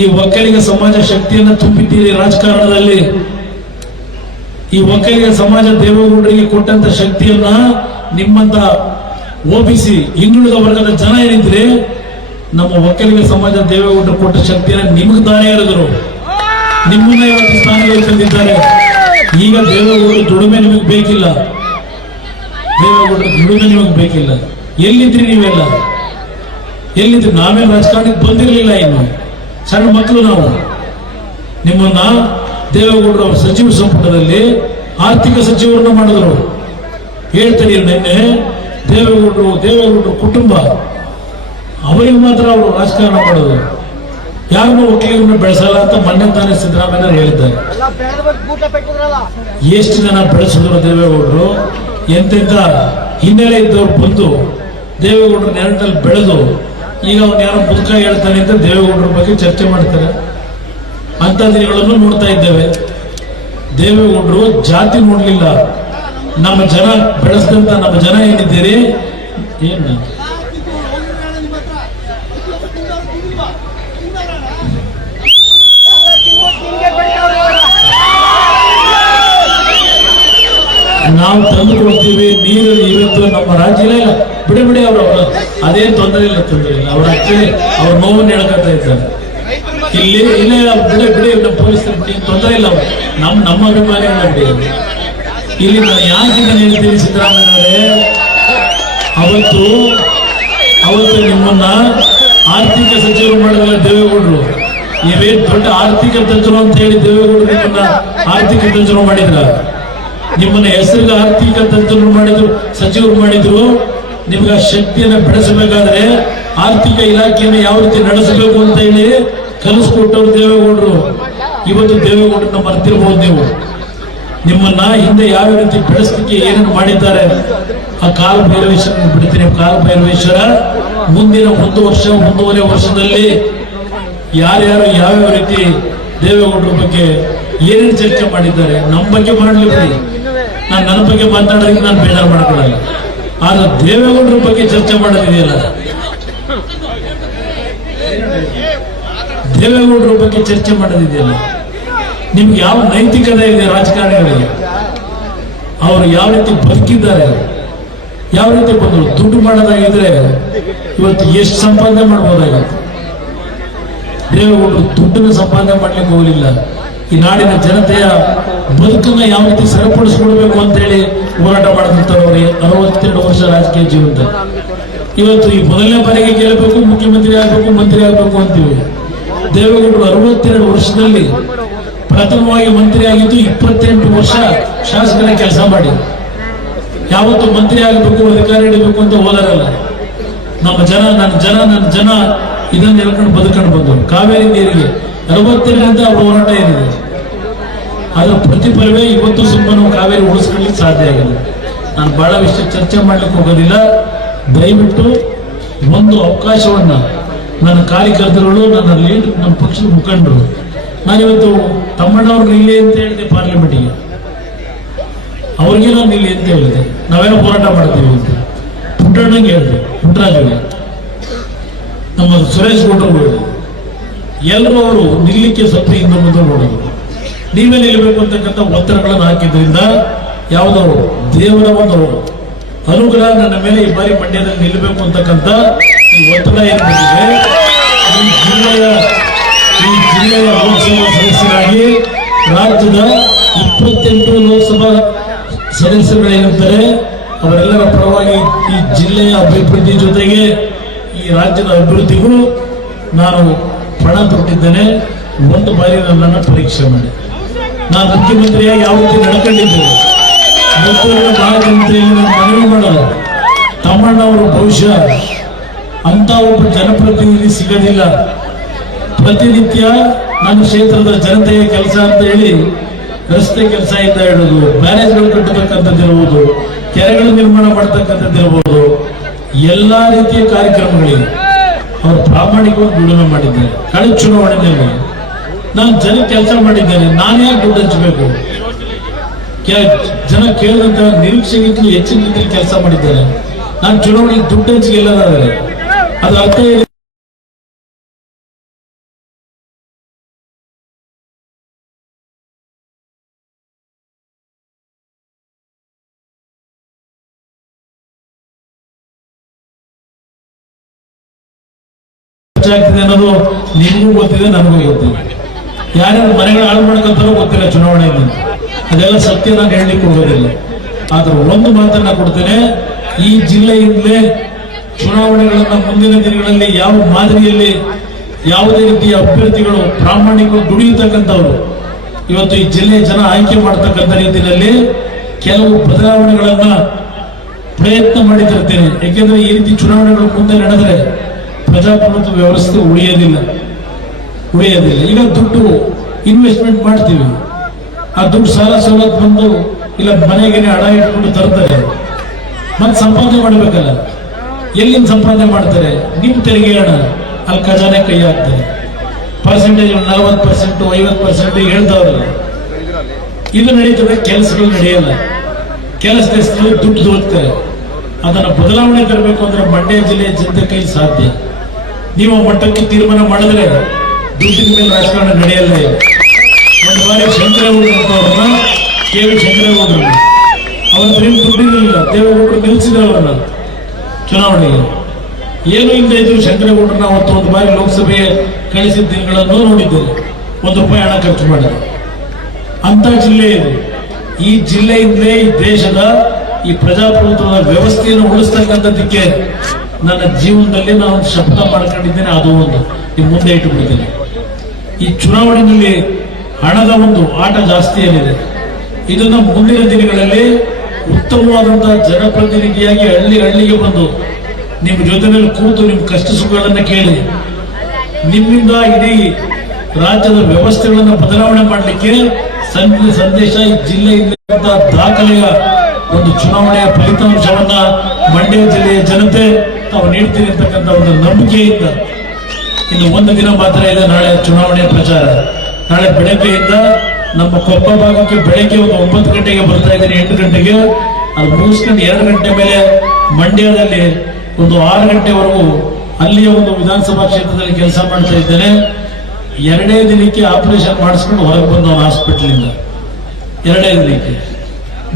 ಈ ಒಕ್ಕಲಿಗ ಸಮಾಜ ಶಕ್ತಿಯನ್ನು ತುಂಬಿದ್ದೀರಿ ರಾಜಕಾರಣದಲ್ಲಿ. ಈ ಒಕ್ಕಲಿಗ ಸಮಾಜ ದೇವೇಗೌಡರಿಗೆ ಕೊಟ್ಟಂತ ಶಕ್ತಿಯನ್ನ ನಿಮ್ಮಂತ OBC ಹಿಂದುಳಿದ ವರ್ಗದ ಜನ ಏನಿದ್ರೆ ನಮ್ಮ ಒಕ್ಕಲಿಗ ಸಮಾಜ ದೇವೇಗೌಡರು ಕೊಟ್ಟ ಶಕ್ತಿಯನ್ನ ನಿಮಗೆ ತಾನೇ ಹೇಳಿದ್ರು, ನಿಮ್ಮನ್ನ ಇವತ್ತು ಸ್ಥಾನದಲ್ಲಿ ತಂದಿದ್ದಾರೆ. ಈಗ ದೇವೇಗೌಡರು ದುಡಿಮೆ ನಿಮಗೆ ಬೇಕಿಲ್ಲ, ದೇವೇಗೌಡರ ದುಡಿಮೆ ನಿಮಗೆ ಬೇಕಿಲ್ಲ. ಎಲ್ಲಿದ್ರಿ ನೀವೆಲ್ಲ? ಎಲ್ಲಿದ್ರಿ? ನಾವೇ ರಾಜಕಾರಣಕ್ಕೆ ಬಂದಿರಲಿಲ್ಲ, ಇನ್ನು ಸಣ್ಣ ಮಕ್ಕಳು ನಾವು. ನಿಮ್ಮನ್ನ ದೇವೇಗೌಡರು ಅವರ ಸಚಿವ ಸಂಪುಟದಲ್ಲಿ ಆರ್ಥಿಕ ಸಚಿವರನ್ನ ಮಾಡಿದ್ರು. ಹೇಳ್ತಾರೆ ನಿನ್ನೆ ದೇವೇಗೌಡರು ಕುಟುಂಬ ಅವರಿಗೆ ಮಾತ್ರ ಅವರು ರಾಜಕಾರಣ ಮಾಡೋದು, ಯಾರನ್ನೂ ಒಕ್ಕಲಿಗರನ್ನು ಬೆಳೆಸಲ್ಲ ಅಂತ ಮೊನ್ನೆ ತಾನೇ ಸಿದ್ದರಾಮಯ್ಯ ಹೇಳಿದ್ದಾರೆ. ಎಷ್ಟು ಜನ ಬೆಳೆಸಿದ್ರು ದೇವೇಗೌಡರು, ಎಂತೆಂತ ಹಿನ್ನೆಲೆ ಇದ್ದವ್ರು ಬಂದು ದೇವೇಗೌಡರ ನೆರಳಲ್ಲಿ ಬೆಳೆದು ಈಗ ಅವನು ಯಾರೋ ಬದುಕ ಹೇಳ್ತಾನೆ ಅಂತ ದೇವೇಗೌಡರ ಬಗ್ಗೆ ಚರ್ಚೆ ಮಾಡ್ತಾರೆ. ಅಂತ ದಿನಗಳನ್ನು ನೋಡ್ತಾ ಇದ್ದೇವೆ. ದೇವೇಗೌಡರು ಜಾತಿ ನೋಡ್ಲಿಲ್ಲ, ನಮ್ಮ ಜನ ಬೆಳೆಸಿದಂತ ನಮ್ಮ ಜನ ಏನಿದ್ದೀರಿ ಏನು ನಾವು ತಂದು ಕೊಡ್ತೀವಿ ನೀರು. ಇವತ್ತು ನಮ್ಮ ರಾಜ್ಯ ಬಿಡಿ ಅವರು ಅದೇನು ತೊಂದರೆ ಇಲ್ಲ. ಅವ್ರ ಆಕ್ಚುಲಿ ಅವ್ರ ನೋವನ್ನು ಹೇಳ್ಕೊತಾ ಇದ್ದಾರೆ. ಇಲ್ಲಿ ಇಲ್ಲ ಬಿಡಿ ನಮ್ಮ ಪೊಲೀಸರು ತೊಂದರೆ ಇಲ್ಲ, ನಮ್ಮ ಅಭಿಮಾನಿಗಳ ಬಿಡಿ. ಇಲ್ಲಿ ನಾನು ಯಾಕೆ ಹೇಳ್ತೀನಿ ಸಿದ್ದರಾಮಯ್ಯವರೇ, ಅವತ್ತು ನಿಮ್ಮನ್ನ ಆರ್ಥಿಕ ಸಚಿವರು ಮಾಡಿದ್ರಲ್ಲ ದೇವೇಗೌಡರು, ನೀವೇನ್ ದೊಡ್ಡ ಆರ್ಥಿಕ ತಜ್ಞರು ಅಂತ ಹೇಳಿ ದೇವೇಗೌಡರು ನಿಮ್ಮನ್ನ ಆರ್ಥಿಕ ತಜ್ಞರು ಮಾಡಿದ್ರ, ನಿಮ್ಮನ್ನ ಹೆಸರಿಗೆ ಆರ್ಥಿಕ ತಜ್ಞರು ಮಾಡಿದ್ರು, ಸಚಿವರು ಮಾಡಿದ್ರು. ನಿಮ್ಗೆ ಆ ಶಕ್ತಿಯನ್ನು ಬೆಳೆಸಬೇಕಾದ್ರೆ ಆರ್ಥಿಕ ಇಲಾಖೆಯನ್ನು ಯಾವ ರೀತಿ ನಡೆಸಬೇಕು ಅಂತ ಹೇಳಿ ಕಲಿಸ್ಕೊಟ್ಟವ್ರು ದೇವೇಗೌಡರು. ಇವತ್ತು ದೇವೇಗೌಡರನ್ನ ಮರ್ತಿರ್ಬೋದು ನೀವು. ನಿಮ್ಮನ್ನ ಹಿಂದೆ ಯಾವ ರೀತಿ ಬೆಳೆಸಲಿಕ್ಕೆ ಏನೇನು ಮಾಡಿದ್ದಾರೆ. ಆ ಕಾಲ ಭೈರವೇಶ್ವರ ಬಿಡ್ತೀನಿ. ಕಾಲ ಭೈರವೇಶ್ವರ ಮುಂದಿನ 1 ವರ್ಷ 1.5 ವರ್ಷದಲ್ಲಿ ಯಾರ್ಯಾರು ಯಾವ್ಯಾವ ರೀತಿ ದೇವೇಗೌಡರ ಬಗ್ಗೆ ಏನೇನು ಚರ್ಚೆ ಮಾಡಿದ್ದಾರೆ. ನಮ್ಮ ಬಗ್ಗೆ ಮಾಡಲಿ ಬಿಡಿ, ನನ್ನ ಬಗ್ಗೆ ಮಾತಾಡೋದಕ್ಕೆ ನಾನು ಬೇಜಾರು ಮಾಡ್ಕೊಳ್ಳಲ್ಲ. ಆದ್ರೆ ದೇವೇಗೌಡರ ಬಗ್ಗೆ ಚರ್ಚೆ ಮಾಡೋದಿದೆಯಲ್ಲ, ದೇವೇಗೌಡರ ಬಗ್ಗೆ ಚರ್ಚೆ ಮಾಡೋದಿದೆಯಲ್ಲ, ನಿಮ್ಗೆ ಯಾವ ನೈತಿಕತೆ ಇದೆ ರಾಜಕಾರಣಿಗಳಿಗೆ? ಅವರು ಯಾವ ರೀತಿ ಬದುಕಿದ್ದಾರೆ, ಯಾವ ರೀತಿ ಬಂದರು. ದುಡ್ಡು ಮಾಡೋದಾಗಿದ್ರೆ ಇವತ್ತು ಎಷ್ಟು ಸಂಪಾದನೆ ಮಾಡ್ಬೋದಾಗಿತ್ತು. ದೇವೇಗೌಡರು ದುಡ್ಡನ್ನು ಸಂಪಾದನೆ ಮಾಡ್ಲಿಕ್ಕೆ ಹೋಗಲಿಲ್ಲ. ಈ ನಾಡಿನ ಜನತೆಯ ಬದುಕನ್ನ ಯಾವ ರೀತಿ ಸರಿಪಡಿಸ್ಕೊಳ್ಬೇಕು ಅಂತ ಹೇಳಿ ಹೋರಾಟ ಮಾಡಿದಂತವ್ರು 62 ವರ್ಷ ರಾಜಕೀಯ ಜೀವನದ. ಇವತ್ತು ಈ ಮೊದಲನೇ ಬಾರಿಗೆ ಗೆಲ್ಲಬೇಕು, ಮುಖ್ಯಮಂತ್ರಿ ಆಗಬೇಕು, ಮಂತ್ರಿ ಆಗಬೇಕು ಅಂತೀವಿ. ದೇವೇಗೌಡರು 62 ವರ್ಷದಲ್ಲಿ ಪ್ರಥಮವಾಗಿ ಮಂತ್ರಿ ಆಗಿದ್ದು, 28 ವರ್ಷ ಶಾಸಕರ ಕೆಲಸ ಮಾಡಿ ಯಾವತ್ತು ಮಂತ್ರಿ ಆಗಬೇಕು, ಅಧಿಕಾರ ಹಿಡಬೇಕು ಅಂತ ಹೋದಾರಲ್ಲ. ನಮ್ಮ ಜನ ನನ್ನ ಜನ ಇದನ್ನ ಹೇಳ್ಕೊಂಡು ಬದುಕೊಂಡು ಬಂದವರು. ಕಾವೇರಿ ನೀರಿಗೆ 62ರಿಂದ ಅವ್ರ ಹೋರಾಟ ಏನಿದೆ, ಅದರ ಪ್ರತಿಫಲವೇ ಇವತ್ತು ಸ್ವಲ್ಪ ನಾವು ಕಾವೇರಿ ಉಳಿಸ್ಕೊಳ್ಳಿಕ್ಕೆ ಸಾಧ್ಯ ಆಗಿಲ್ಲ. ನಾನು ಬಹಳ ವಿಷಯ ಚರ್ಚೆ ಮಾಡ್ಲಿಕ್ಕೆ ಹೋಗೋದಿಲ್ಲ. ದಯವಿಟ್ಟು ಒಂದು ಅವಕಾಶವನ್ನ ನನ್ನ ಕಾರ್ಯಕರ್ತರುಗಳು, ನನ್ನ ಲೀಡರ್, ನಮ್ಮ ಪಕ್ಷದ ಮುಖಂಡರು, ನಾನಿವತ್ತು ತಮ್ಮಣ್ಣವ್ರನ್ನ ಇಲ್ಲಿ ಅಂತ ಹೇಳಿದೆ ಪಾರ್ಲಿಮೆಂಟಿಗೆ, ಅವ್ರಿಗೆ ನಾನು ಇಲ್ಲಿ ಅಂತ ಹೇಳಿದೆ, ನಾವೇನೋ ಹೋರಾಟ ಮಾಡ್ತೀವಿ ಅಂತ. ಪುಟ್ಟಣ್ಣಂಗೆ ಹೇಳಿದೆ, ಪುಟ್ಟರಾಜುಗೆ, ನಮ್ಮ ಸುರೇಶ್ ಗೌಡ್ರು, ಎಲ್ಲರೂ ಅವರು ನಿಲ್ಲಿಕ್ಕೆ ಸ್ವಲ್ಪ ಹಿಂದೆ ಮುಂದೆ ನೋಡೋದು. ನೀವೇ ನಿಲ್ಲಬೇಕು ಅಂತಕ್ಕಂಥ ಒತ್ತಡಗಳನ್ನು ಹಾಕಿದ್ರಿಂದ ಯಾವುದೋ ದೇವರ ಒಂದು ಅನುಗ್ರಹ ನನ್ನ ಮೇಲೆ ಈ ಬಾರಿ ಮಂಡ್ಯದಲ್ಲಿ ನಿಲ್ಲಬೇಕು ಅಂತಕ್ಕಂಥ ಈ ಒತ್ತಡ ಏನು ಬಂದಿದೆ. ಈ ಜಿಲ್ಲೆಯ ಲೋಕಸಭಾ ಸದಸ್ಯರಾಗಿ ರಾಜ್ಯದ 28 ಲೋಕಸಭಾ ಸದಸ್ಯರುಗಳೇನಿರ್ತಾರೆ ಅವರೆಲ್ಲರ ಪರವಾಗಿ ಈ ಜಿಲ್ಲೆಯ ಅಭಿವೃದ್ಧಿ ಜೊತೆಗೆ ಈ ರಾಜ್ಯದ ಅಭಿವೃದ್ಧಿಗೂ ನಾನು ಪಣ ತೊಟ್ಟಿದ್ದೇನೆ. ಒಂದು ಬಾರಿ ನನ್ನನ್ನು ಪರೀಕ್ಷೆ ಮಾಡಿ. ನಾನು ಮುಖ್ಯಮಂತ್ರಿಯಾಗಿ ಯಾವ ರೀತಿ ನಡ್ಕೊಂಡಿದ್ದೇನೆ, ಮಹಾಮಂತ್ರಿಯಲ್ಲಿ ನಾನು ಮನವಿ ಮಾಡಲ್ಲ. ತಮ್ಮಣ್ಣವರು ಬಹುಶಃ ಅಂತ ಒಬ್ಬ ಜನಪ್ರತಿನಿಧಿ ಸಿಗೋದಿಲ್ಲ. ಪ್ರತಿನಿತ್ಯ ನನ್ನ ಕ್ಷೇತ್ರದ ಜನತೆಯ ಕೆಲಸ ಅಂತ ಹೇಳಿ ರಸ್ತೆ ಕೆಲಸ ಇಂದ ಹಿಡಿದು ಬ್ಯಾರೇಜ್ಗಳು ಕಟ್ಟತಕ್ಕಂಥದ್ದಿರಬಹುದು, ಕೆರೆಗಳು ನಿರ್ಮಾಣ ಮಾಡತಕ್ಕಂಥದ್ದಿರಬಹುದು, ಎಲ್ಲಾ ರೀತಿಯ ಕಾರ್ಯಕ್ರಮಗಳಿಗೆ ಅವರು ಪ್ರಾಮಾಣಿಕವಾಗಿ ದುಡಿಮೆ ಮಾಡಿದ್ದಾರೆ. ಕಳೆದ ಚುನಾವಣೆಯಲ್ಲಿ ನಾನು ಜನ ಕೆಲಸ ಮಾಡಿದ್ದೇನೆ, ನಾನು ಯಾಕೆ ದುಡ್ಡು ಹಂಚಬೇಕು? ಜನ ಕೇಳಿದಂತ ನಿರೀಕ್ಷೆಗಿಂತಲೂ ಹೆಚ್ಚಿನ ರೀತಿಯಲ್ಲಿ ಕೆಲಸ ಮಾಡಿದ್ದಾರೆ. ನಾನು ಚುನಾವಣೆಗೆ ದುಡ್ಡು ಹಂಚಿಗೆ ಎಲ್ಲದಾದರೆ ಅದು ಅರ್ಥ ಇದೆ. ಆಗ್ತಿದೆ ಅನ್ನೋದು ನಿಮಗೂ ಗೊತ್ತಿದೆ, ನನಗೂ ಗೊತ್ತಿದೆ. ಯಾರ್ಯಾರು ಮನೆಗಳು ಹಾಳು ಮಾಡ್ಕೊಂತಾರೋ ಗೊತ್ತಿಲ್ಲ ಚುನಾವಣೆಯಲ್ಲಿ, ಅದೆಲ್ಲ ಸತ್ಯ ನಾನು ಹೇಳಲಿಕ್ಕೆ ಹೋಗೋದಿಲ್ಲ. ಆದ್ರೆ ಒಂದು ಮಾತನ್ನ ಕೊಡ್ತೇನೆ, ಈ ಜಿಲ್ಲೆಯಿಂದಲೇ ಚುನಾವಣೆಗಳನ್ನ ಮುಂದಿನ ದಿನಗಳಲ್ಲಿ ಯಾವ ಮಾದರಿಯಲ್ಲಿ ಯಾವುದೇ ರೀತಿಯ ಅಭ್ಯರ್ಥಿಗಳು ಪ್ರಾಮಾಣಿಕವಾಗಿ ದುಡಿಯತಕ್ಕಂಥವ್ರು ಇವತ್ತು ಈ ಜಿಲ್ಲೆಯ ಜನ ಆಯ್ಕೆ ಮಾಡತಕ್ಕಂಥ ರೀತಿಯಲ್ಲಿ ಕೆಲವು ಬದಲಾವಣೆಗಳನ್ನ ಪ್ರಯತ್ನ ಮಾಡಿತಿರ್ತೇನೆ. ಯಾಕೆಂದ್ರೆ ಈ ರೀತಿ ಚುನಾವಣೆಗಳು ಮುಂದೆ ನಡೆದರೆ ಪ್ರಜಾಪ್ರಭುತ್ವ ವ್ಯವಸ್ಥೆ ಉಳಿಯೋದಿಲ್ಲ. ಈಗ ದುಡ್ಡು ಇನ್ವೆಸ್ಟ್ಮೆಂಟ್ ಮಾಡ್ತೀವಿ, ಆ ದುಡ್ಡು ಸಾಲ ಸವಲತ್ತು ಬಂದು ಇಲ್ಲ ಮನೆಗೆ ಹಣ ಇಟ್ಕೊಂಡು ತರ್ತಾರೆ, ಮತ್ತೆ ಸಂಪಾದನೆ ಮಾಡಬೇಕಲ್ಲ. ಎಲ್ಲಿಂದ ಸಂಪಾದನೆ ಮಾಡ್ತಾರೆ? ನಿಮ್ಮ ತೆರಿಗೆ ಹಣ ಅಲ್ಲಿ ಖಜಾನೆ ಕೈ ಹಾಕ್ತಾರೆ. ಪರ್ಸೆಂಟೇಜ್ 40%, 50% ಹೇಳ್ತಾವ್ರಲ್ಲ, ಇದು ನಡೀತದೆ. ಕೆಲಸಗಳು ನಡೆಯಲ್ಲ, ಕೆಲಸದಲ್ಲಿ ದುಡ್ಡು ದೋಚ್ತಾರೆ. ಅದನ್ನ ಬದಲಾವಣೆ ತರಬೇಕು ಅಂದ್ರೆ ಮಂಡ್ಯ ಜಿಲ್ಲೆಯ ಜನತೆ ಕೈ ಸಾಧ್ಯ. ನೀವು ಮಟ್ಟಕ್ಕೆ ತೀರ್ಮಾನ ಮಾಡಿದ್ರೆ ದುಡ್ಡಿನ ಮೇಲೆ ರಾಜಕಾರಣ ನಡೆಯಲ್ಲ. ಒಂದು ಬಾರಿ ಶಂಕರೇಗೌಡರು ಅಂತವ್ರನ್ನ ಕೆ.ವಿ. ಶಂಕರೇಗೌಡರು ಅವರ ದುಡ್ಡಿರಲಿಲ್ಲ, ದೇವೇಗೌಡರು ನಿಲ್ಲಿಸಿದ್ರು ಅವರನ್ನ ಚುನಾವಣೆಗೆ. ಏನು ಹಿಂದೆ ಇದ್ರು ಶಂಕರೇಗೌಡರನ್ನ ಅವತ್ತು ಒಂದು ಬಾರಿ ಲೋಕಸಭೆಗೆ ಕಳಿಸಿದ ದಿನಗಳನ್ನು ನೋಡಿದ್ದೇನೆ. ₹1 ಹಣ ಖರ್ಚು ಮಾಡಿದ್ರು. ಅಂತ ಜಿಲ್ಲೆ ಇದು. ಈ ಜಿಲ್ಲೆಯಿಂದಲೇ ಈ ದೇಶದ ಈ ಪ್ರಜಾಪ್ರಭುತ್ವದ ವ್ಯವಸ್ಥೆಯನ್ನು ಉಳಿಸ್ತಕ್ಕಂಥದ್ದಕ್ಕೆ ನನ್ನ ಜೀವನದಲ್ಲಿ ನಾನು ಶಬ್ದ ಮಾಡ್ಕೊಂಡಿದ್ದೇನೆ. ಅದು ಒಂದು ನಿಮ್ಮ ಮುಂದೆ ಇಟ್ಟುಬಿಡ್ತೇನೆ. ಈ ಚುನಾವಣೆಯಲ್ಲಿ ಹಣದ ಒಂದು ಆಟ ಜಾಸ್ತಿಯಲ್ಲಿದೆ. ಇದನ್ನ ಮುಂದಿನ ದಿನಗಳಲ್ಲಿ ಉತ್ತಮವಾದಂತಹ ಜನಪ್ರತಿನಿಧಿಯಾಗಿ ಹಳ್ಳಿಗೆ ಬಂದು ನಿಮ್ಮ ಜೊತೆಯಲ್ಲಿ ಕೂತು ನಿಮ್ಮ ಕಷ್ಟ ಸುಖಗಳನ್ನ ಕೇಳಿ ನಿಮ್ಮಿಂದ ಇಡೀ ರಾಜ್ಯದ ವ್ಯವಸ್ಥೆಗಳನ್ನು ಬದಲಾವಣೆ ಮಾಡಲಿಕ್ಕೆ ಸಂದೇಶ ಈ ಜಿಲ್ಲೆಯಿಂದ ದಾಖಲೆಯ ಒಂದು ಚುನಾವಣೆಯ ಫಲಿತಾಂಶವನ್ನ ಮಂಡ್ಯ ಜಿಲ್ಲೆಯ ಜನತೆ ತಾವು ನೀಡ್ತೀರಿ ಅಂತಕ್ಕಂಥ ಒಂದು ನಂಬಿಕೆಯಿಂದ ಇನ್ನು ಒಂದು ದಿನ ಮಾತ್ರ ಇದೆ. ನಾಳೆ ಚುನಾವಣೆಯ ಪ್ರಚಾರ. ನಾಳೆ ಬೆಳಗ್ಗೆಯಿಂದ ನಮ್ಮ ಕೊಪ್ಪ ಭಾಗಕ್ಕೆ ಬೆಳಗ್ಗೆ ಒಂದು 9 ಗಂಟೆಗೆ ಬರ್ತಾ ಇದ್ದೀನಿ, 8 ಗಂಟೆಗೆ. ಅದು ಮುಗಿಸ್ಕೊಂಡು 2 ಗಂಟೆ ಮೇಲೆ ಮಂಡ್ಯದಲ್ಲಿ ಒಂದು 6 ಗಂಟೆವರೆಗೂ ಅಲ್ಲಿಯ ಒಂದು ವಿಧಾನಸಭಾ ಕ್ಷೇತ್ರದಲ್ಲಿ ಕೆಲಸ ಮಾಡ್ತಾ ಇದ್ದೇನೆ. 2ನೇ ದಿನಕ್ಕೆ ಆಪರೇಷನ್ ಮಾಡಿಸ್ಕೊಂಡು ಹೊರಗೆ ಬಂದ ಹಾಸ್ಪಿಟಲ್ 2ನೇ ದಿನಕ್ಕೆ.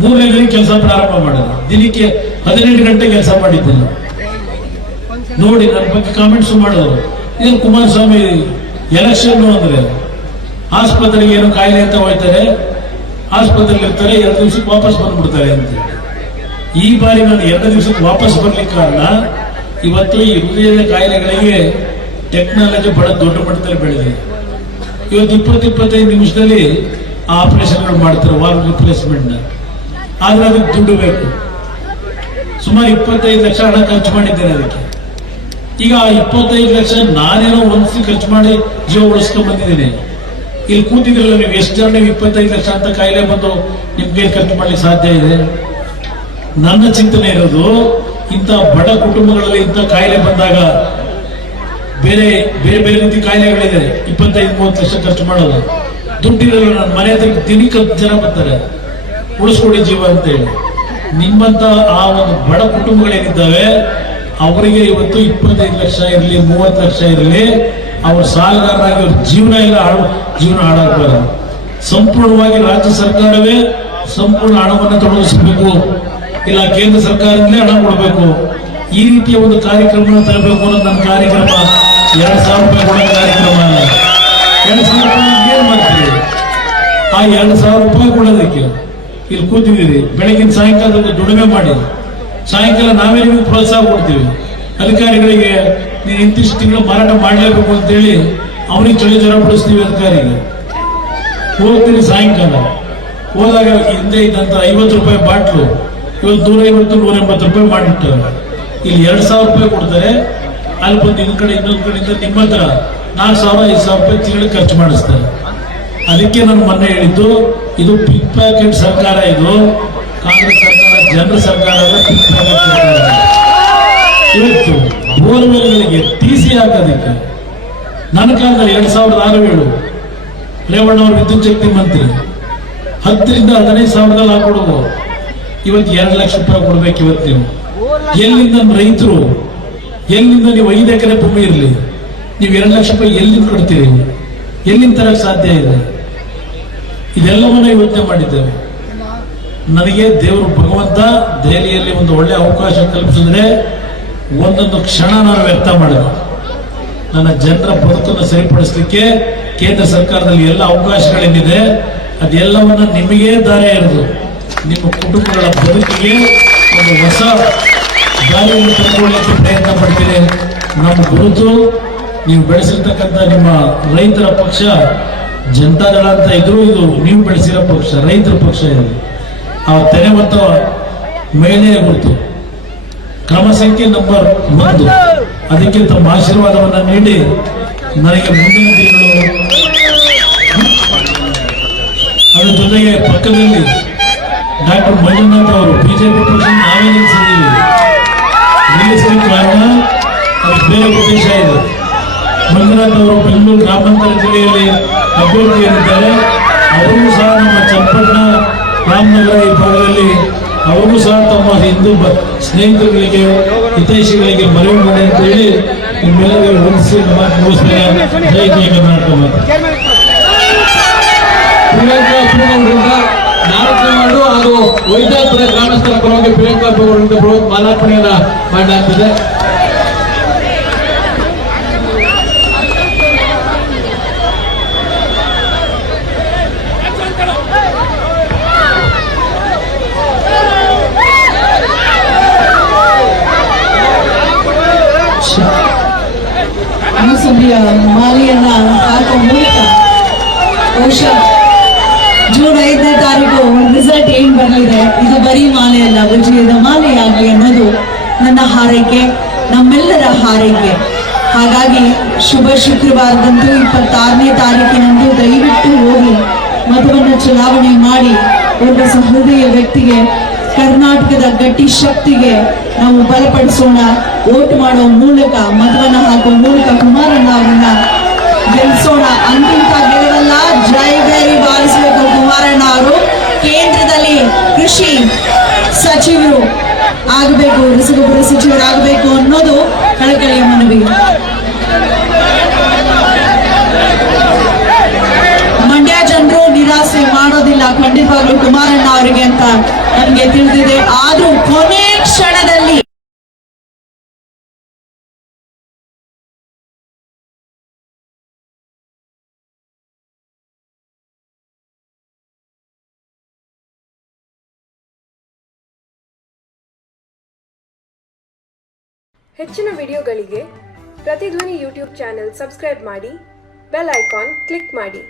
3ನೇ ದಿನಕ್ಕೆ ಕೆಲಸ ಪ್ರಾರಂಭ ಮಾಡಿದ್ರು. ದಿನಕ್ಕೆ 18 ಗಂಟೆ ಕೆಲಸ ಮಾಡಿದ್ದೇನೆ. ನೋಡಿ ನನ್ನ ಬಗ್ಗೆ ಕಾಮೆಂಟ್ಸ್ ಮಾಡಿದ್ರು, ಇದೇನು ಕುಮಾರಸ್ವಾಮಿ ಎಲೆಕ್ಷನ್ ಅಂದ್ರೆ ಆಸ್ಪತ್ರೆಗೆ ಏನೋ ಕಾಯಿಲೆ ಅಂತ ಹೋಗ್ತಾರೆ, ಆಸ್ಪತ್ರೆಗೆ ಇರ್ತಾರೆ, 2 ದಿವಸಕ್ಕೆ ವಾಪಸ್ ಬಂದ್ಬಿಡ್ತಾರೆ ಅಂತ. ಈ ಬಾರಿ ನಾನು 2 ದಿವಸಕ್ಕೆ ವಾಪಸ್ ಬರ್ಲಿಕ್ಕೆ ಕಾರಣ ಇವತ್ತು ಈ ಹೃದಯದ ಕಾಯಿಲೆಗಳಿಗೆ ಟೆಕ್ನಾಲಜಿ ಬಹಳ ದೊಡ್ಡ ಮಟ್ಟದಲ್ಲಿ ಬೆಳೆದಿದೆ. ಇವತ್ತು 20-25 ನಿಮಿಷದಲ್ಲಿ ಆಪರೇಷನ್ಗಳು ಮಾಡ್ತಾರೆ, ವಾಲ್ ರಿಪ್ಲೇಸ್ಮೆಂಟ್. ಆದ್ರೆ ಅದಕ್ಕೆ ದುಡ್ಡು ಬೇಕು. ಸುಮಾರು 25 ಲಕ್ಷ ಹಣ ಖರ್ಚು ಮಾಡಿದ್ದೇನೆ ಅದಕ್ಕೆ. ಈಗ 25 ಲಕ್ಷ ನಾನೇನೋ ಒಂದ್ಸಿ ಖರ್ಚು ಮಾಡಿ ಜೀವ ಉಳಿಸ್ಕೊಂಡ್ ಬಂದಿದ್ದೀನಿ. ಇಲ್ಲಿ ಕೂತಿದ್ರಲ್ಲ ನೀವು, ಎಷ್ಟು ಜನ ನೀವು 25 ಲಕ್ಷ ಅಂತ ಕಾಯಿಲೆ ಬಂದು ನಿಮ್ಗೆ ಖರ್ಚು ಮಾಡ್ಲಿಕ್ಕೆ ಸಾಧ್ಯ ಇದೆ? ನನ್ನ ಚಿಂತನೆ ಇರೋದು, ಇಂಥ ಬಡ ಕುಟುಂಬಗಳಲ್ಲಿ ಇಂಥ ಕಾಯಿಲೆ ಬಂದಾಗ ಬೇರೆ ಬೇರೆ ಬೇರೆ ರೀತಿ ಕಾಯಿಲೆಗಳಿದೆ. 25-30 ಲಕ್ಷ ಖರ್ಚು ಮಾಡೋದು ದುಡ್ಡಿರಲ್ಲ. ನನ್ನ ಮನೆ ಹತ್ರ ದಿನಕ್ಕೆ 10 ಜನ ಬರ್ತಾರೆ, ಉಳಿಸ್ಕೊಡಿ ಜೀವ ಅಂತ ಹೇಳಿ. ನಿಮ್ಮಂತ ಆ ಒಂದು ಬಡ ಕುಟುಂಬಗಳೇನಿದ್ದಾವೆ ಅವರಿಗೆ ಇವತ್ತು 25 ಲಕ್ಷ ಇರಲಿ, 30 ಲಕ್ಷ ಇರಲಿ, ಅವ್ರ ಸಾಲಗಾರರಾಗಿ ಅವ್ರ ಜೀವನ ಹಾಳಾಗಬಾರದು. ಸಂಪೂರ್ಣವಾಗಿ ರಾಜ್ಯ ಸರ್ಕಾರವೇ ಸಂಪೂರ್ಣ ಹಣವನ್ನು ತೊಡಗಿಸಬೇಕು, ಇಲ್ಲ ಕೇಂದ್ರ ಸರ್ಕಾರದಿಂದಲೇ ಹಣ ಕೊಡಬೇಕು. ಈ ರೀತಿಯ ಒಂದು ಕಾರ್ಯಕ್ರಮ ತರಬೇಕು ಅನ್ನೋದು ನನ್ನ ಕಾರ್ಯಕ್ರಮ. 2,000 ರೂಪಾಯಿ ಕೊಡೋ ಕಾರ್ಯಕ್ರಮ ಅಲ್ಲ. 2,000 ರೂಪಾಯಿ ಏನ್ ಮಾಡ್ತೀವಿ? ಆ 2,000 ರೂಪಾಯಿ ಕೊಡೋದಕ್ಕೆ ಇಲ್ಲಿ ಕೂತಿದ್ದೀರಿ. ಬೆಳಗಿನ ಸಾಯಂಕಾಲದ ದುಡಿಮೆ ಮಾಡಿ, ಸಾಯಂಕಾಲ ನಾವೇ ನಿಮಗೆ ಪ್ರೋತ್ಸಾಹ ಕೊಡ್ತೀವಿ. ಅಧಿಕಾರಿಗಳಿಗೆ ನೀವು ಇಂತಿಷ್ಟು ತಿಂಗಳು ಮಾರಾಟ ಮಾಡಲೇಬೇಕು ಅಂತೇಳಿ ಅವನಿಗೆ ಚಳಿ ಜ್ವರ ಬಿಡಿಸ್ತೀವಿ. ಅಧಿಕಾರಿಗೆ ಹೋಗ್ತೀವಿ, ಸಾಯಂಕಾಲ ಹೋದಾಗ ಹಿಂದೆ ಇದ್ದಂತ 50 ರೂಪಾಯಿ ಬಾಟ್ಲು ಇವತ್ತು 150-180 ರೂಪಾಯಿ ಮಾಡಿರ್ತಾರೆ. ಇಲ್ಲಿ 2,000 ರೂಪಾಯಿ ಕೊಡ್ತಾರೆ. ಅಲ್ಲಿ ಬಂದು ಇನ್ನೊಂದು ಕಡೆಯಿಂದ ನಿಮ್ಮ ಹತ್ರ 4,000-5,000 ರೂಪಾಯಿ ತಿಂಗಳಿಗೆ ಖರ್ಚು ಮಾಡಿಸ್ತಾರೆ. ಅದಕ್ಕೆ ನಾನು ಮೊನ್ನೆ ಹೇಳಿದ್ದು, ಇದು ಪಿಕ್ ಪ್ಯಾಕೆಟ್ ಸರ್ಕಾರ. ಇದು ಕಾಂಗ್ರೆಸ್ ಸರ್ಕಾರ ಜನರ ಸರ್ಕಾರ ಅಲ್ಲ, ಪಿಕ್ ಪ್ಯಾಕೆಟ್ ಸರ್ಕಾರ. ಇವತ್ತು ಬೋರ್ವೆಲ್ಗಳಿಗೆ ಟಿಸಿ ಹಾಕೋದಕ್ಕೆ ನನ್ನ ಕಾಲದಲ್ಲಿ 2006-7 ರೇವಣ್ಣ ಅವರು ವಿದ್ಯುತ್ ಶಕ್ತಿ ಮಂತ್ರಿ 10 ರಿಂದ 15 ಸಾವಿರದಲ್ಲಿ ಹಾಕೊಡುವು. ಇವತ್ತು 2 ಲಕ್ಷ ರೂಪಾಯಿ ಕೊಡ್ಬೇಕು. ಇವತ್ತು ನೀವು ಎಲ್ಲಿಂದ ರೈತರು, ಎಲ್ಲಿಂದ ನೀವು 5 ಎಕರೆ ಭೂಮಿ ಇರಲಿ, ನೀವು 2 ಲಕ್ಷ ರೂಪಾಯಿ ಎಲ್ಲಿಂದ ಕೊಡ್ತೀರಿ? ಎಲ್ಲಿಂದ ತರಕ್ಕೆ ಸಾಧ್ಯ ಇದೆ? ಇದೆಲ್ಲವನ್ನ ಯೋಚನೆ ಮಾಡಿದ್ದೇವೆ. ನನಗೆ ದೇವರು ಭಗವಂತ ದೆಹಲಿಯಲ್ಲಿ ಒಂದು ಒಳ್ಳೆ ಅವಕಾಶ ಕಲ್ಪಿಸಿದ್ರೆ ಒಂದೊಂದು ಕ್ಷಣ ನಾನು ವ್ಯರ್ಥ ಮಾಡಿದೆ. ನನ್ನ ಜನರ ಬದುಕನ್ನು ಸರಿಪಡಿಸಲಿಕ್ಕೆ ಕೇಂದ್ರ ಸರ್ಕಾರದಲ್ಲಿ ಎಲ್ಲ ಅವಕಾಶಗಳೇನಿದೆ ಅದೆಲ್ಲವನ್ನ ನಿಮಗೇ ದಾರಿ ಎರೆದು ನಿಮ್ಮ ಕುಟುಂಬಗಳ ಬದುಕಿಗೆ ಒಂದು ಹೊಸ ದಾರಿಯನ್ನು ತಂದುಕೊಳ್ಳಕ್ಕೆ ಪ್ರಯತ್ನ ಪಡ್ತೀನಿ. ನಮ್ಮ ಗುರುತು ನೀವು ಬೆಳೆಸಿರ್ತಕ್ಕಂಥ ನಿಮ್ಮ ರೈತರ ಪಕ್ಷ ಜನತಾದಳ ಅಂತ ಇದ್ರು, ಇದು ನೀವು ಬೆಳೆಸಿರೋ ಪಕ್ಷ ರೈತರ ಪಕ್ಷ. ಇದು ಆ ತೆನೆ ಮತ್ತು ಮಹಿಳೆಯ ಗುರುತು ಕ್ರಮ ಸಂಖ್ಯೆ ನಂಬರ್ 1. ಅದಕ್ಕೆ ತಮ್ಮ ಆಶೀರ್ವಾದವನ್ನು ನೀಡಿ ನನಗೆ ಮುಂದಿನ ದಿನಗಳು, ಅದರ ಜೊತೆಗೆ ಪಕ್ಕದಲ್ಲಿ ಡಾಕ್ಟರ್ ಮಂಜುನಾಥ್ ಅವರು ಬಿಜೆಪಿ ಪಕ್ಷ ನಾವೇ ನಿಲ್ಲಿಸಿದ್ದೀವಿ. ನಿಲ್ಲಿಸಲಿಕ್ಕೆ ಕಾರಣ ಅದಕ್ಕೆ ಬೇರೆ ಉದ್ದೇಶ ಇದೆ. ಮಂಜುನಾಥ್ ಅವರು ಬೆಂಗಳೂರು ಗ್ರಾಮಾಂತರ ಜಿಲ್ಲೆಯಲ್ಲಿ ಅಭ್ಯರ್ಥಿಯಾಗಿದ್ದಾರೆ. ಅವರಿಗೂ ಸಹ ನಮ್ಮ ಚನ್ನಪಟ್ಟಣ ರಾಮನಗರ ಈ ಭಾಗದಲ್ಲಿ ಅವರು ಸಹ ತಮ್ಮ ಹಿಂದೂ ಸ್ನೇಹಿತರುಗಳಿಗೆ ಹಿತೈಷಿಗಳಿಗೆ ಮನವಿ ಮಾಡಿ ಅಂತ ಹೇಳಿ ನಿಮ್ಮೆಲ್ಲರಿಗೂ ಹೊಂದಿಸಿ ಮುಗಿಸ್ತೇನೆ. ಜೈ ಜೈ ಕರ್ನಾಟಕ. ನಾಲ್ಕು ಹಾಗೂ ವೈದ್ಯಪುರ ಗ್ರಾಮಸ್ಥರ ಪರವಾಗಿ ಪ್ರಿಯಾಂಕಾ ಅವರಿಂದ ಮಾಲಾರ್ಪಣೆಯನ್ನ ಮಾಡಲಾಗ್ತದೆ. ಮುಸುಂಬಿಯ ಮಾಲೆಯನ್ನ ಹಾಕುವ ಮೂಲಕ ಬಹುಶಃ ಜೂನ್ 5ನೇ ತಾರೀಕು ರಿಸಲ್ಟ್ ಏನ್ ಬರಲಿದೆ, ಇದು ಬರೀ ಮಾಲೆ ಅಲ್ಲ, ವಿಜಯದ ಮಾಲೆ ಆಗಲಿ ಅನ್ನೋದು ನನ್ನ ಹಾರೈಕೆ, ನಮ್ಮೆಲ್ಲರ ಹಾರೈಕೆ. ಹಾಗಾಗಿ ಶುಭ ಶುಕ್ರವಾರದಂದು 26ನೇ ತಾರೀಕಿನಂದು ದಯವಿಟ್ಟು ಹೋಗಿ ಮತವನ್ನು ಚಲಾವಣೆ ಮಾಡಿ ಒಬ್ಬ ಸಹೃದಯ ವ್ಯಕ್ತಿಗೆ, ಕರ್ನಾಟಕದ ಗಟ್ಟಿ ಶಕ್ತಿಗೆ ನಾವು ಬಲಪಡಿಸೋಣ. ವೋಟ್ ಮಾಡುವ ಮೂಲಕ, ಮತವನ್ನು ಹಾಕುವ ಮೂಲಕ ಕುಮಾರಣ್ಣ ಅವರನ್ನ ಗೆಲ್ಲಿಸೋಣ. ಅಂತಿಂತ ಗೆಲುವಲ್ಲ, ಜೈಗರಿ ಬಾರಿಸಬೇಕು ಕುಮಾರಣ್ಣ ಅವರು. ಕೇಂದ್ರದಲ್ಲಿ ಕೃಷಿ ಸಚಿವರು ಆಗಬೇಕು, ರಸಗೊಬ್ಬರ ಸಚಿವರಾಗಬೇಕು ಅನ್ನೋದು ಕಳಕಳಿಯ ಮನವಿ. ಮಂಡ್ಯ ಜನರು ನಿರಾಸೆ ಮಾಡೋದಿಲ್ಲ ಖಂಡಿತವಾಗ್ಲೂ ಕುಮಾರಣ್ಣ ಅವರಿಗೆ ಅಂತ ನನಗೆ ತಿಳಿದಿದೆ. ಆದ್ರೂ ಕೊನೆ ಕ್ಷಣದಲ್ಲಿ ಹೆಚ್ಚಿನ ವಿಡಿಯೋಗಳಿಗೆ ಪ್ರತಿಧ್ವನಿ ಯೂಟ್ಯೂಬ್ ಚಾನೆಲ್ ಸಬ್ಸ್ಕ್ರೈಬ್ ಮಾಡಿ, ಬೆಲ್ ಐಕಾನ್ ಕ್ಲಿಕ್ ಮಾಡಿ.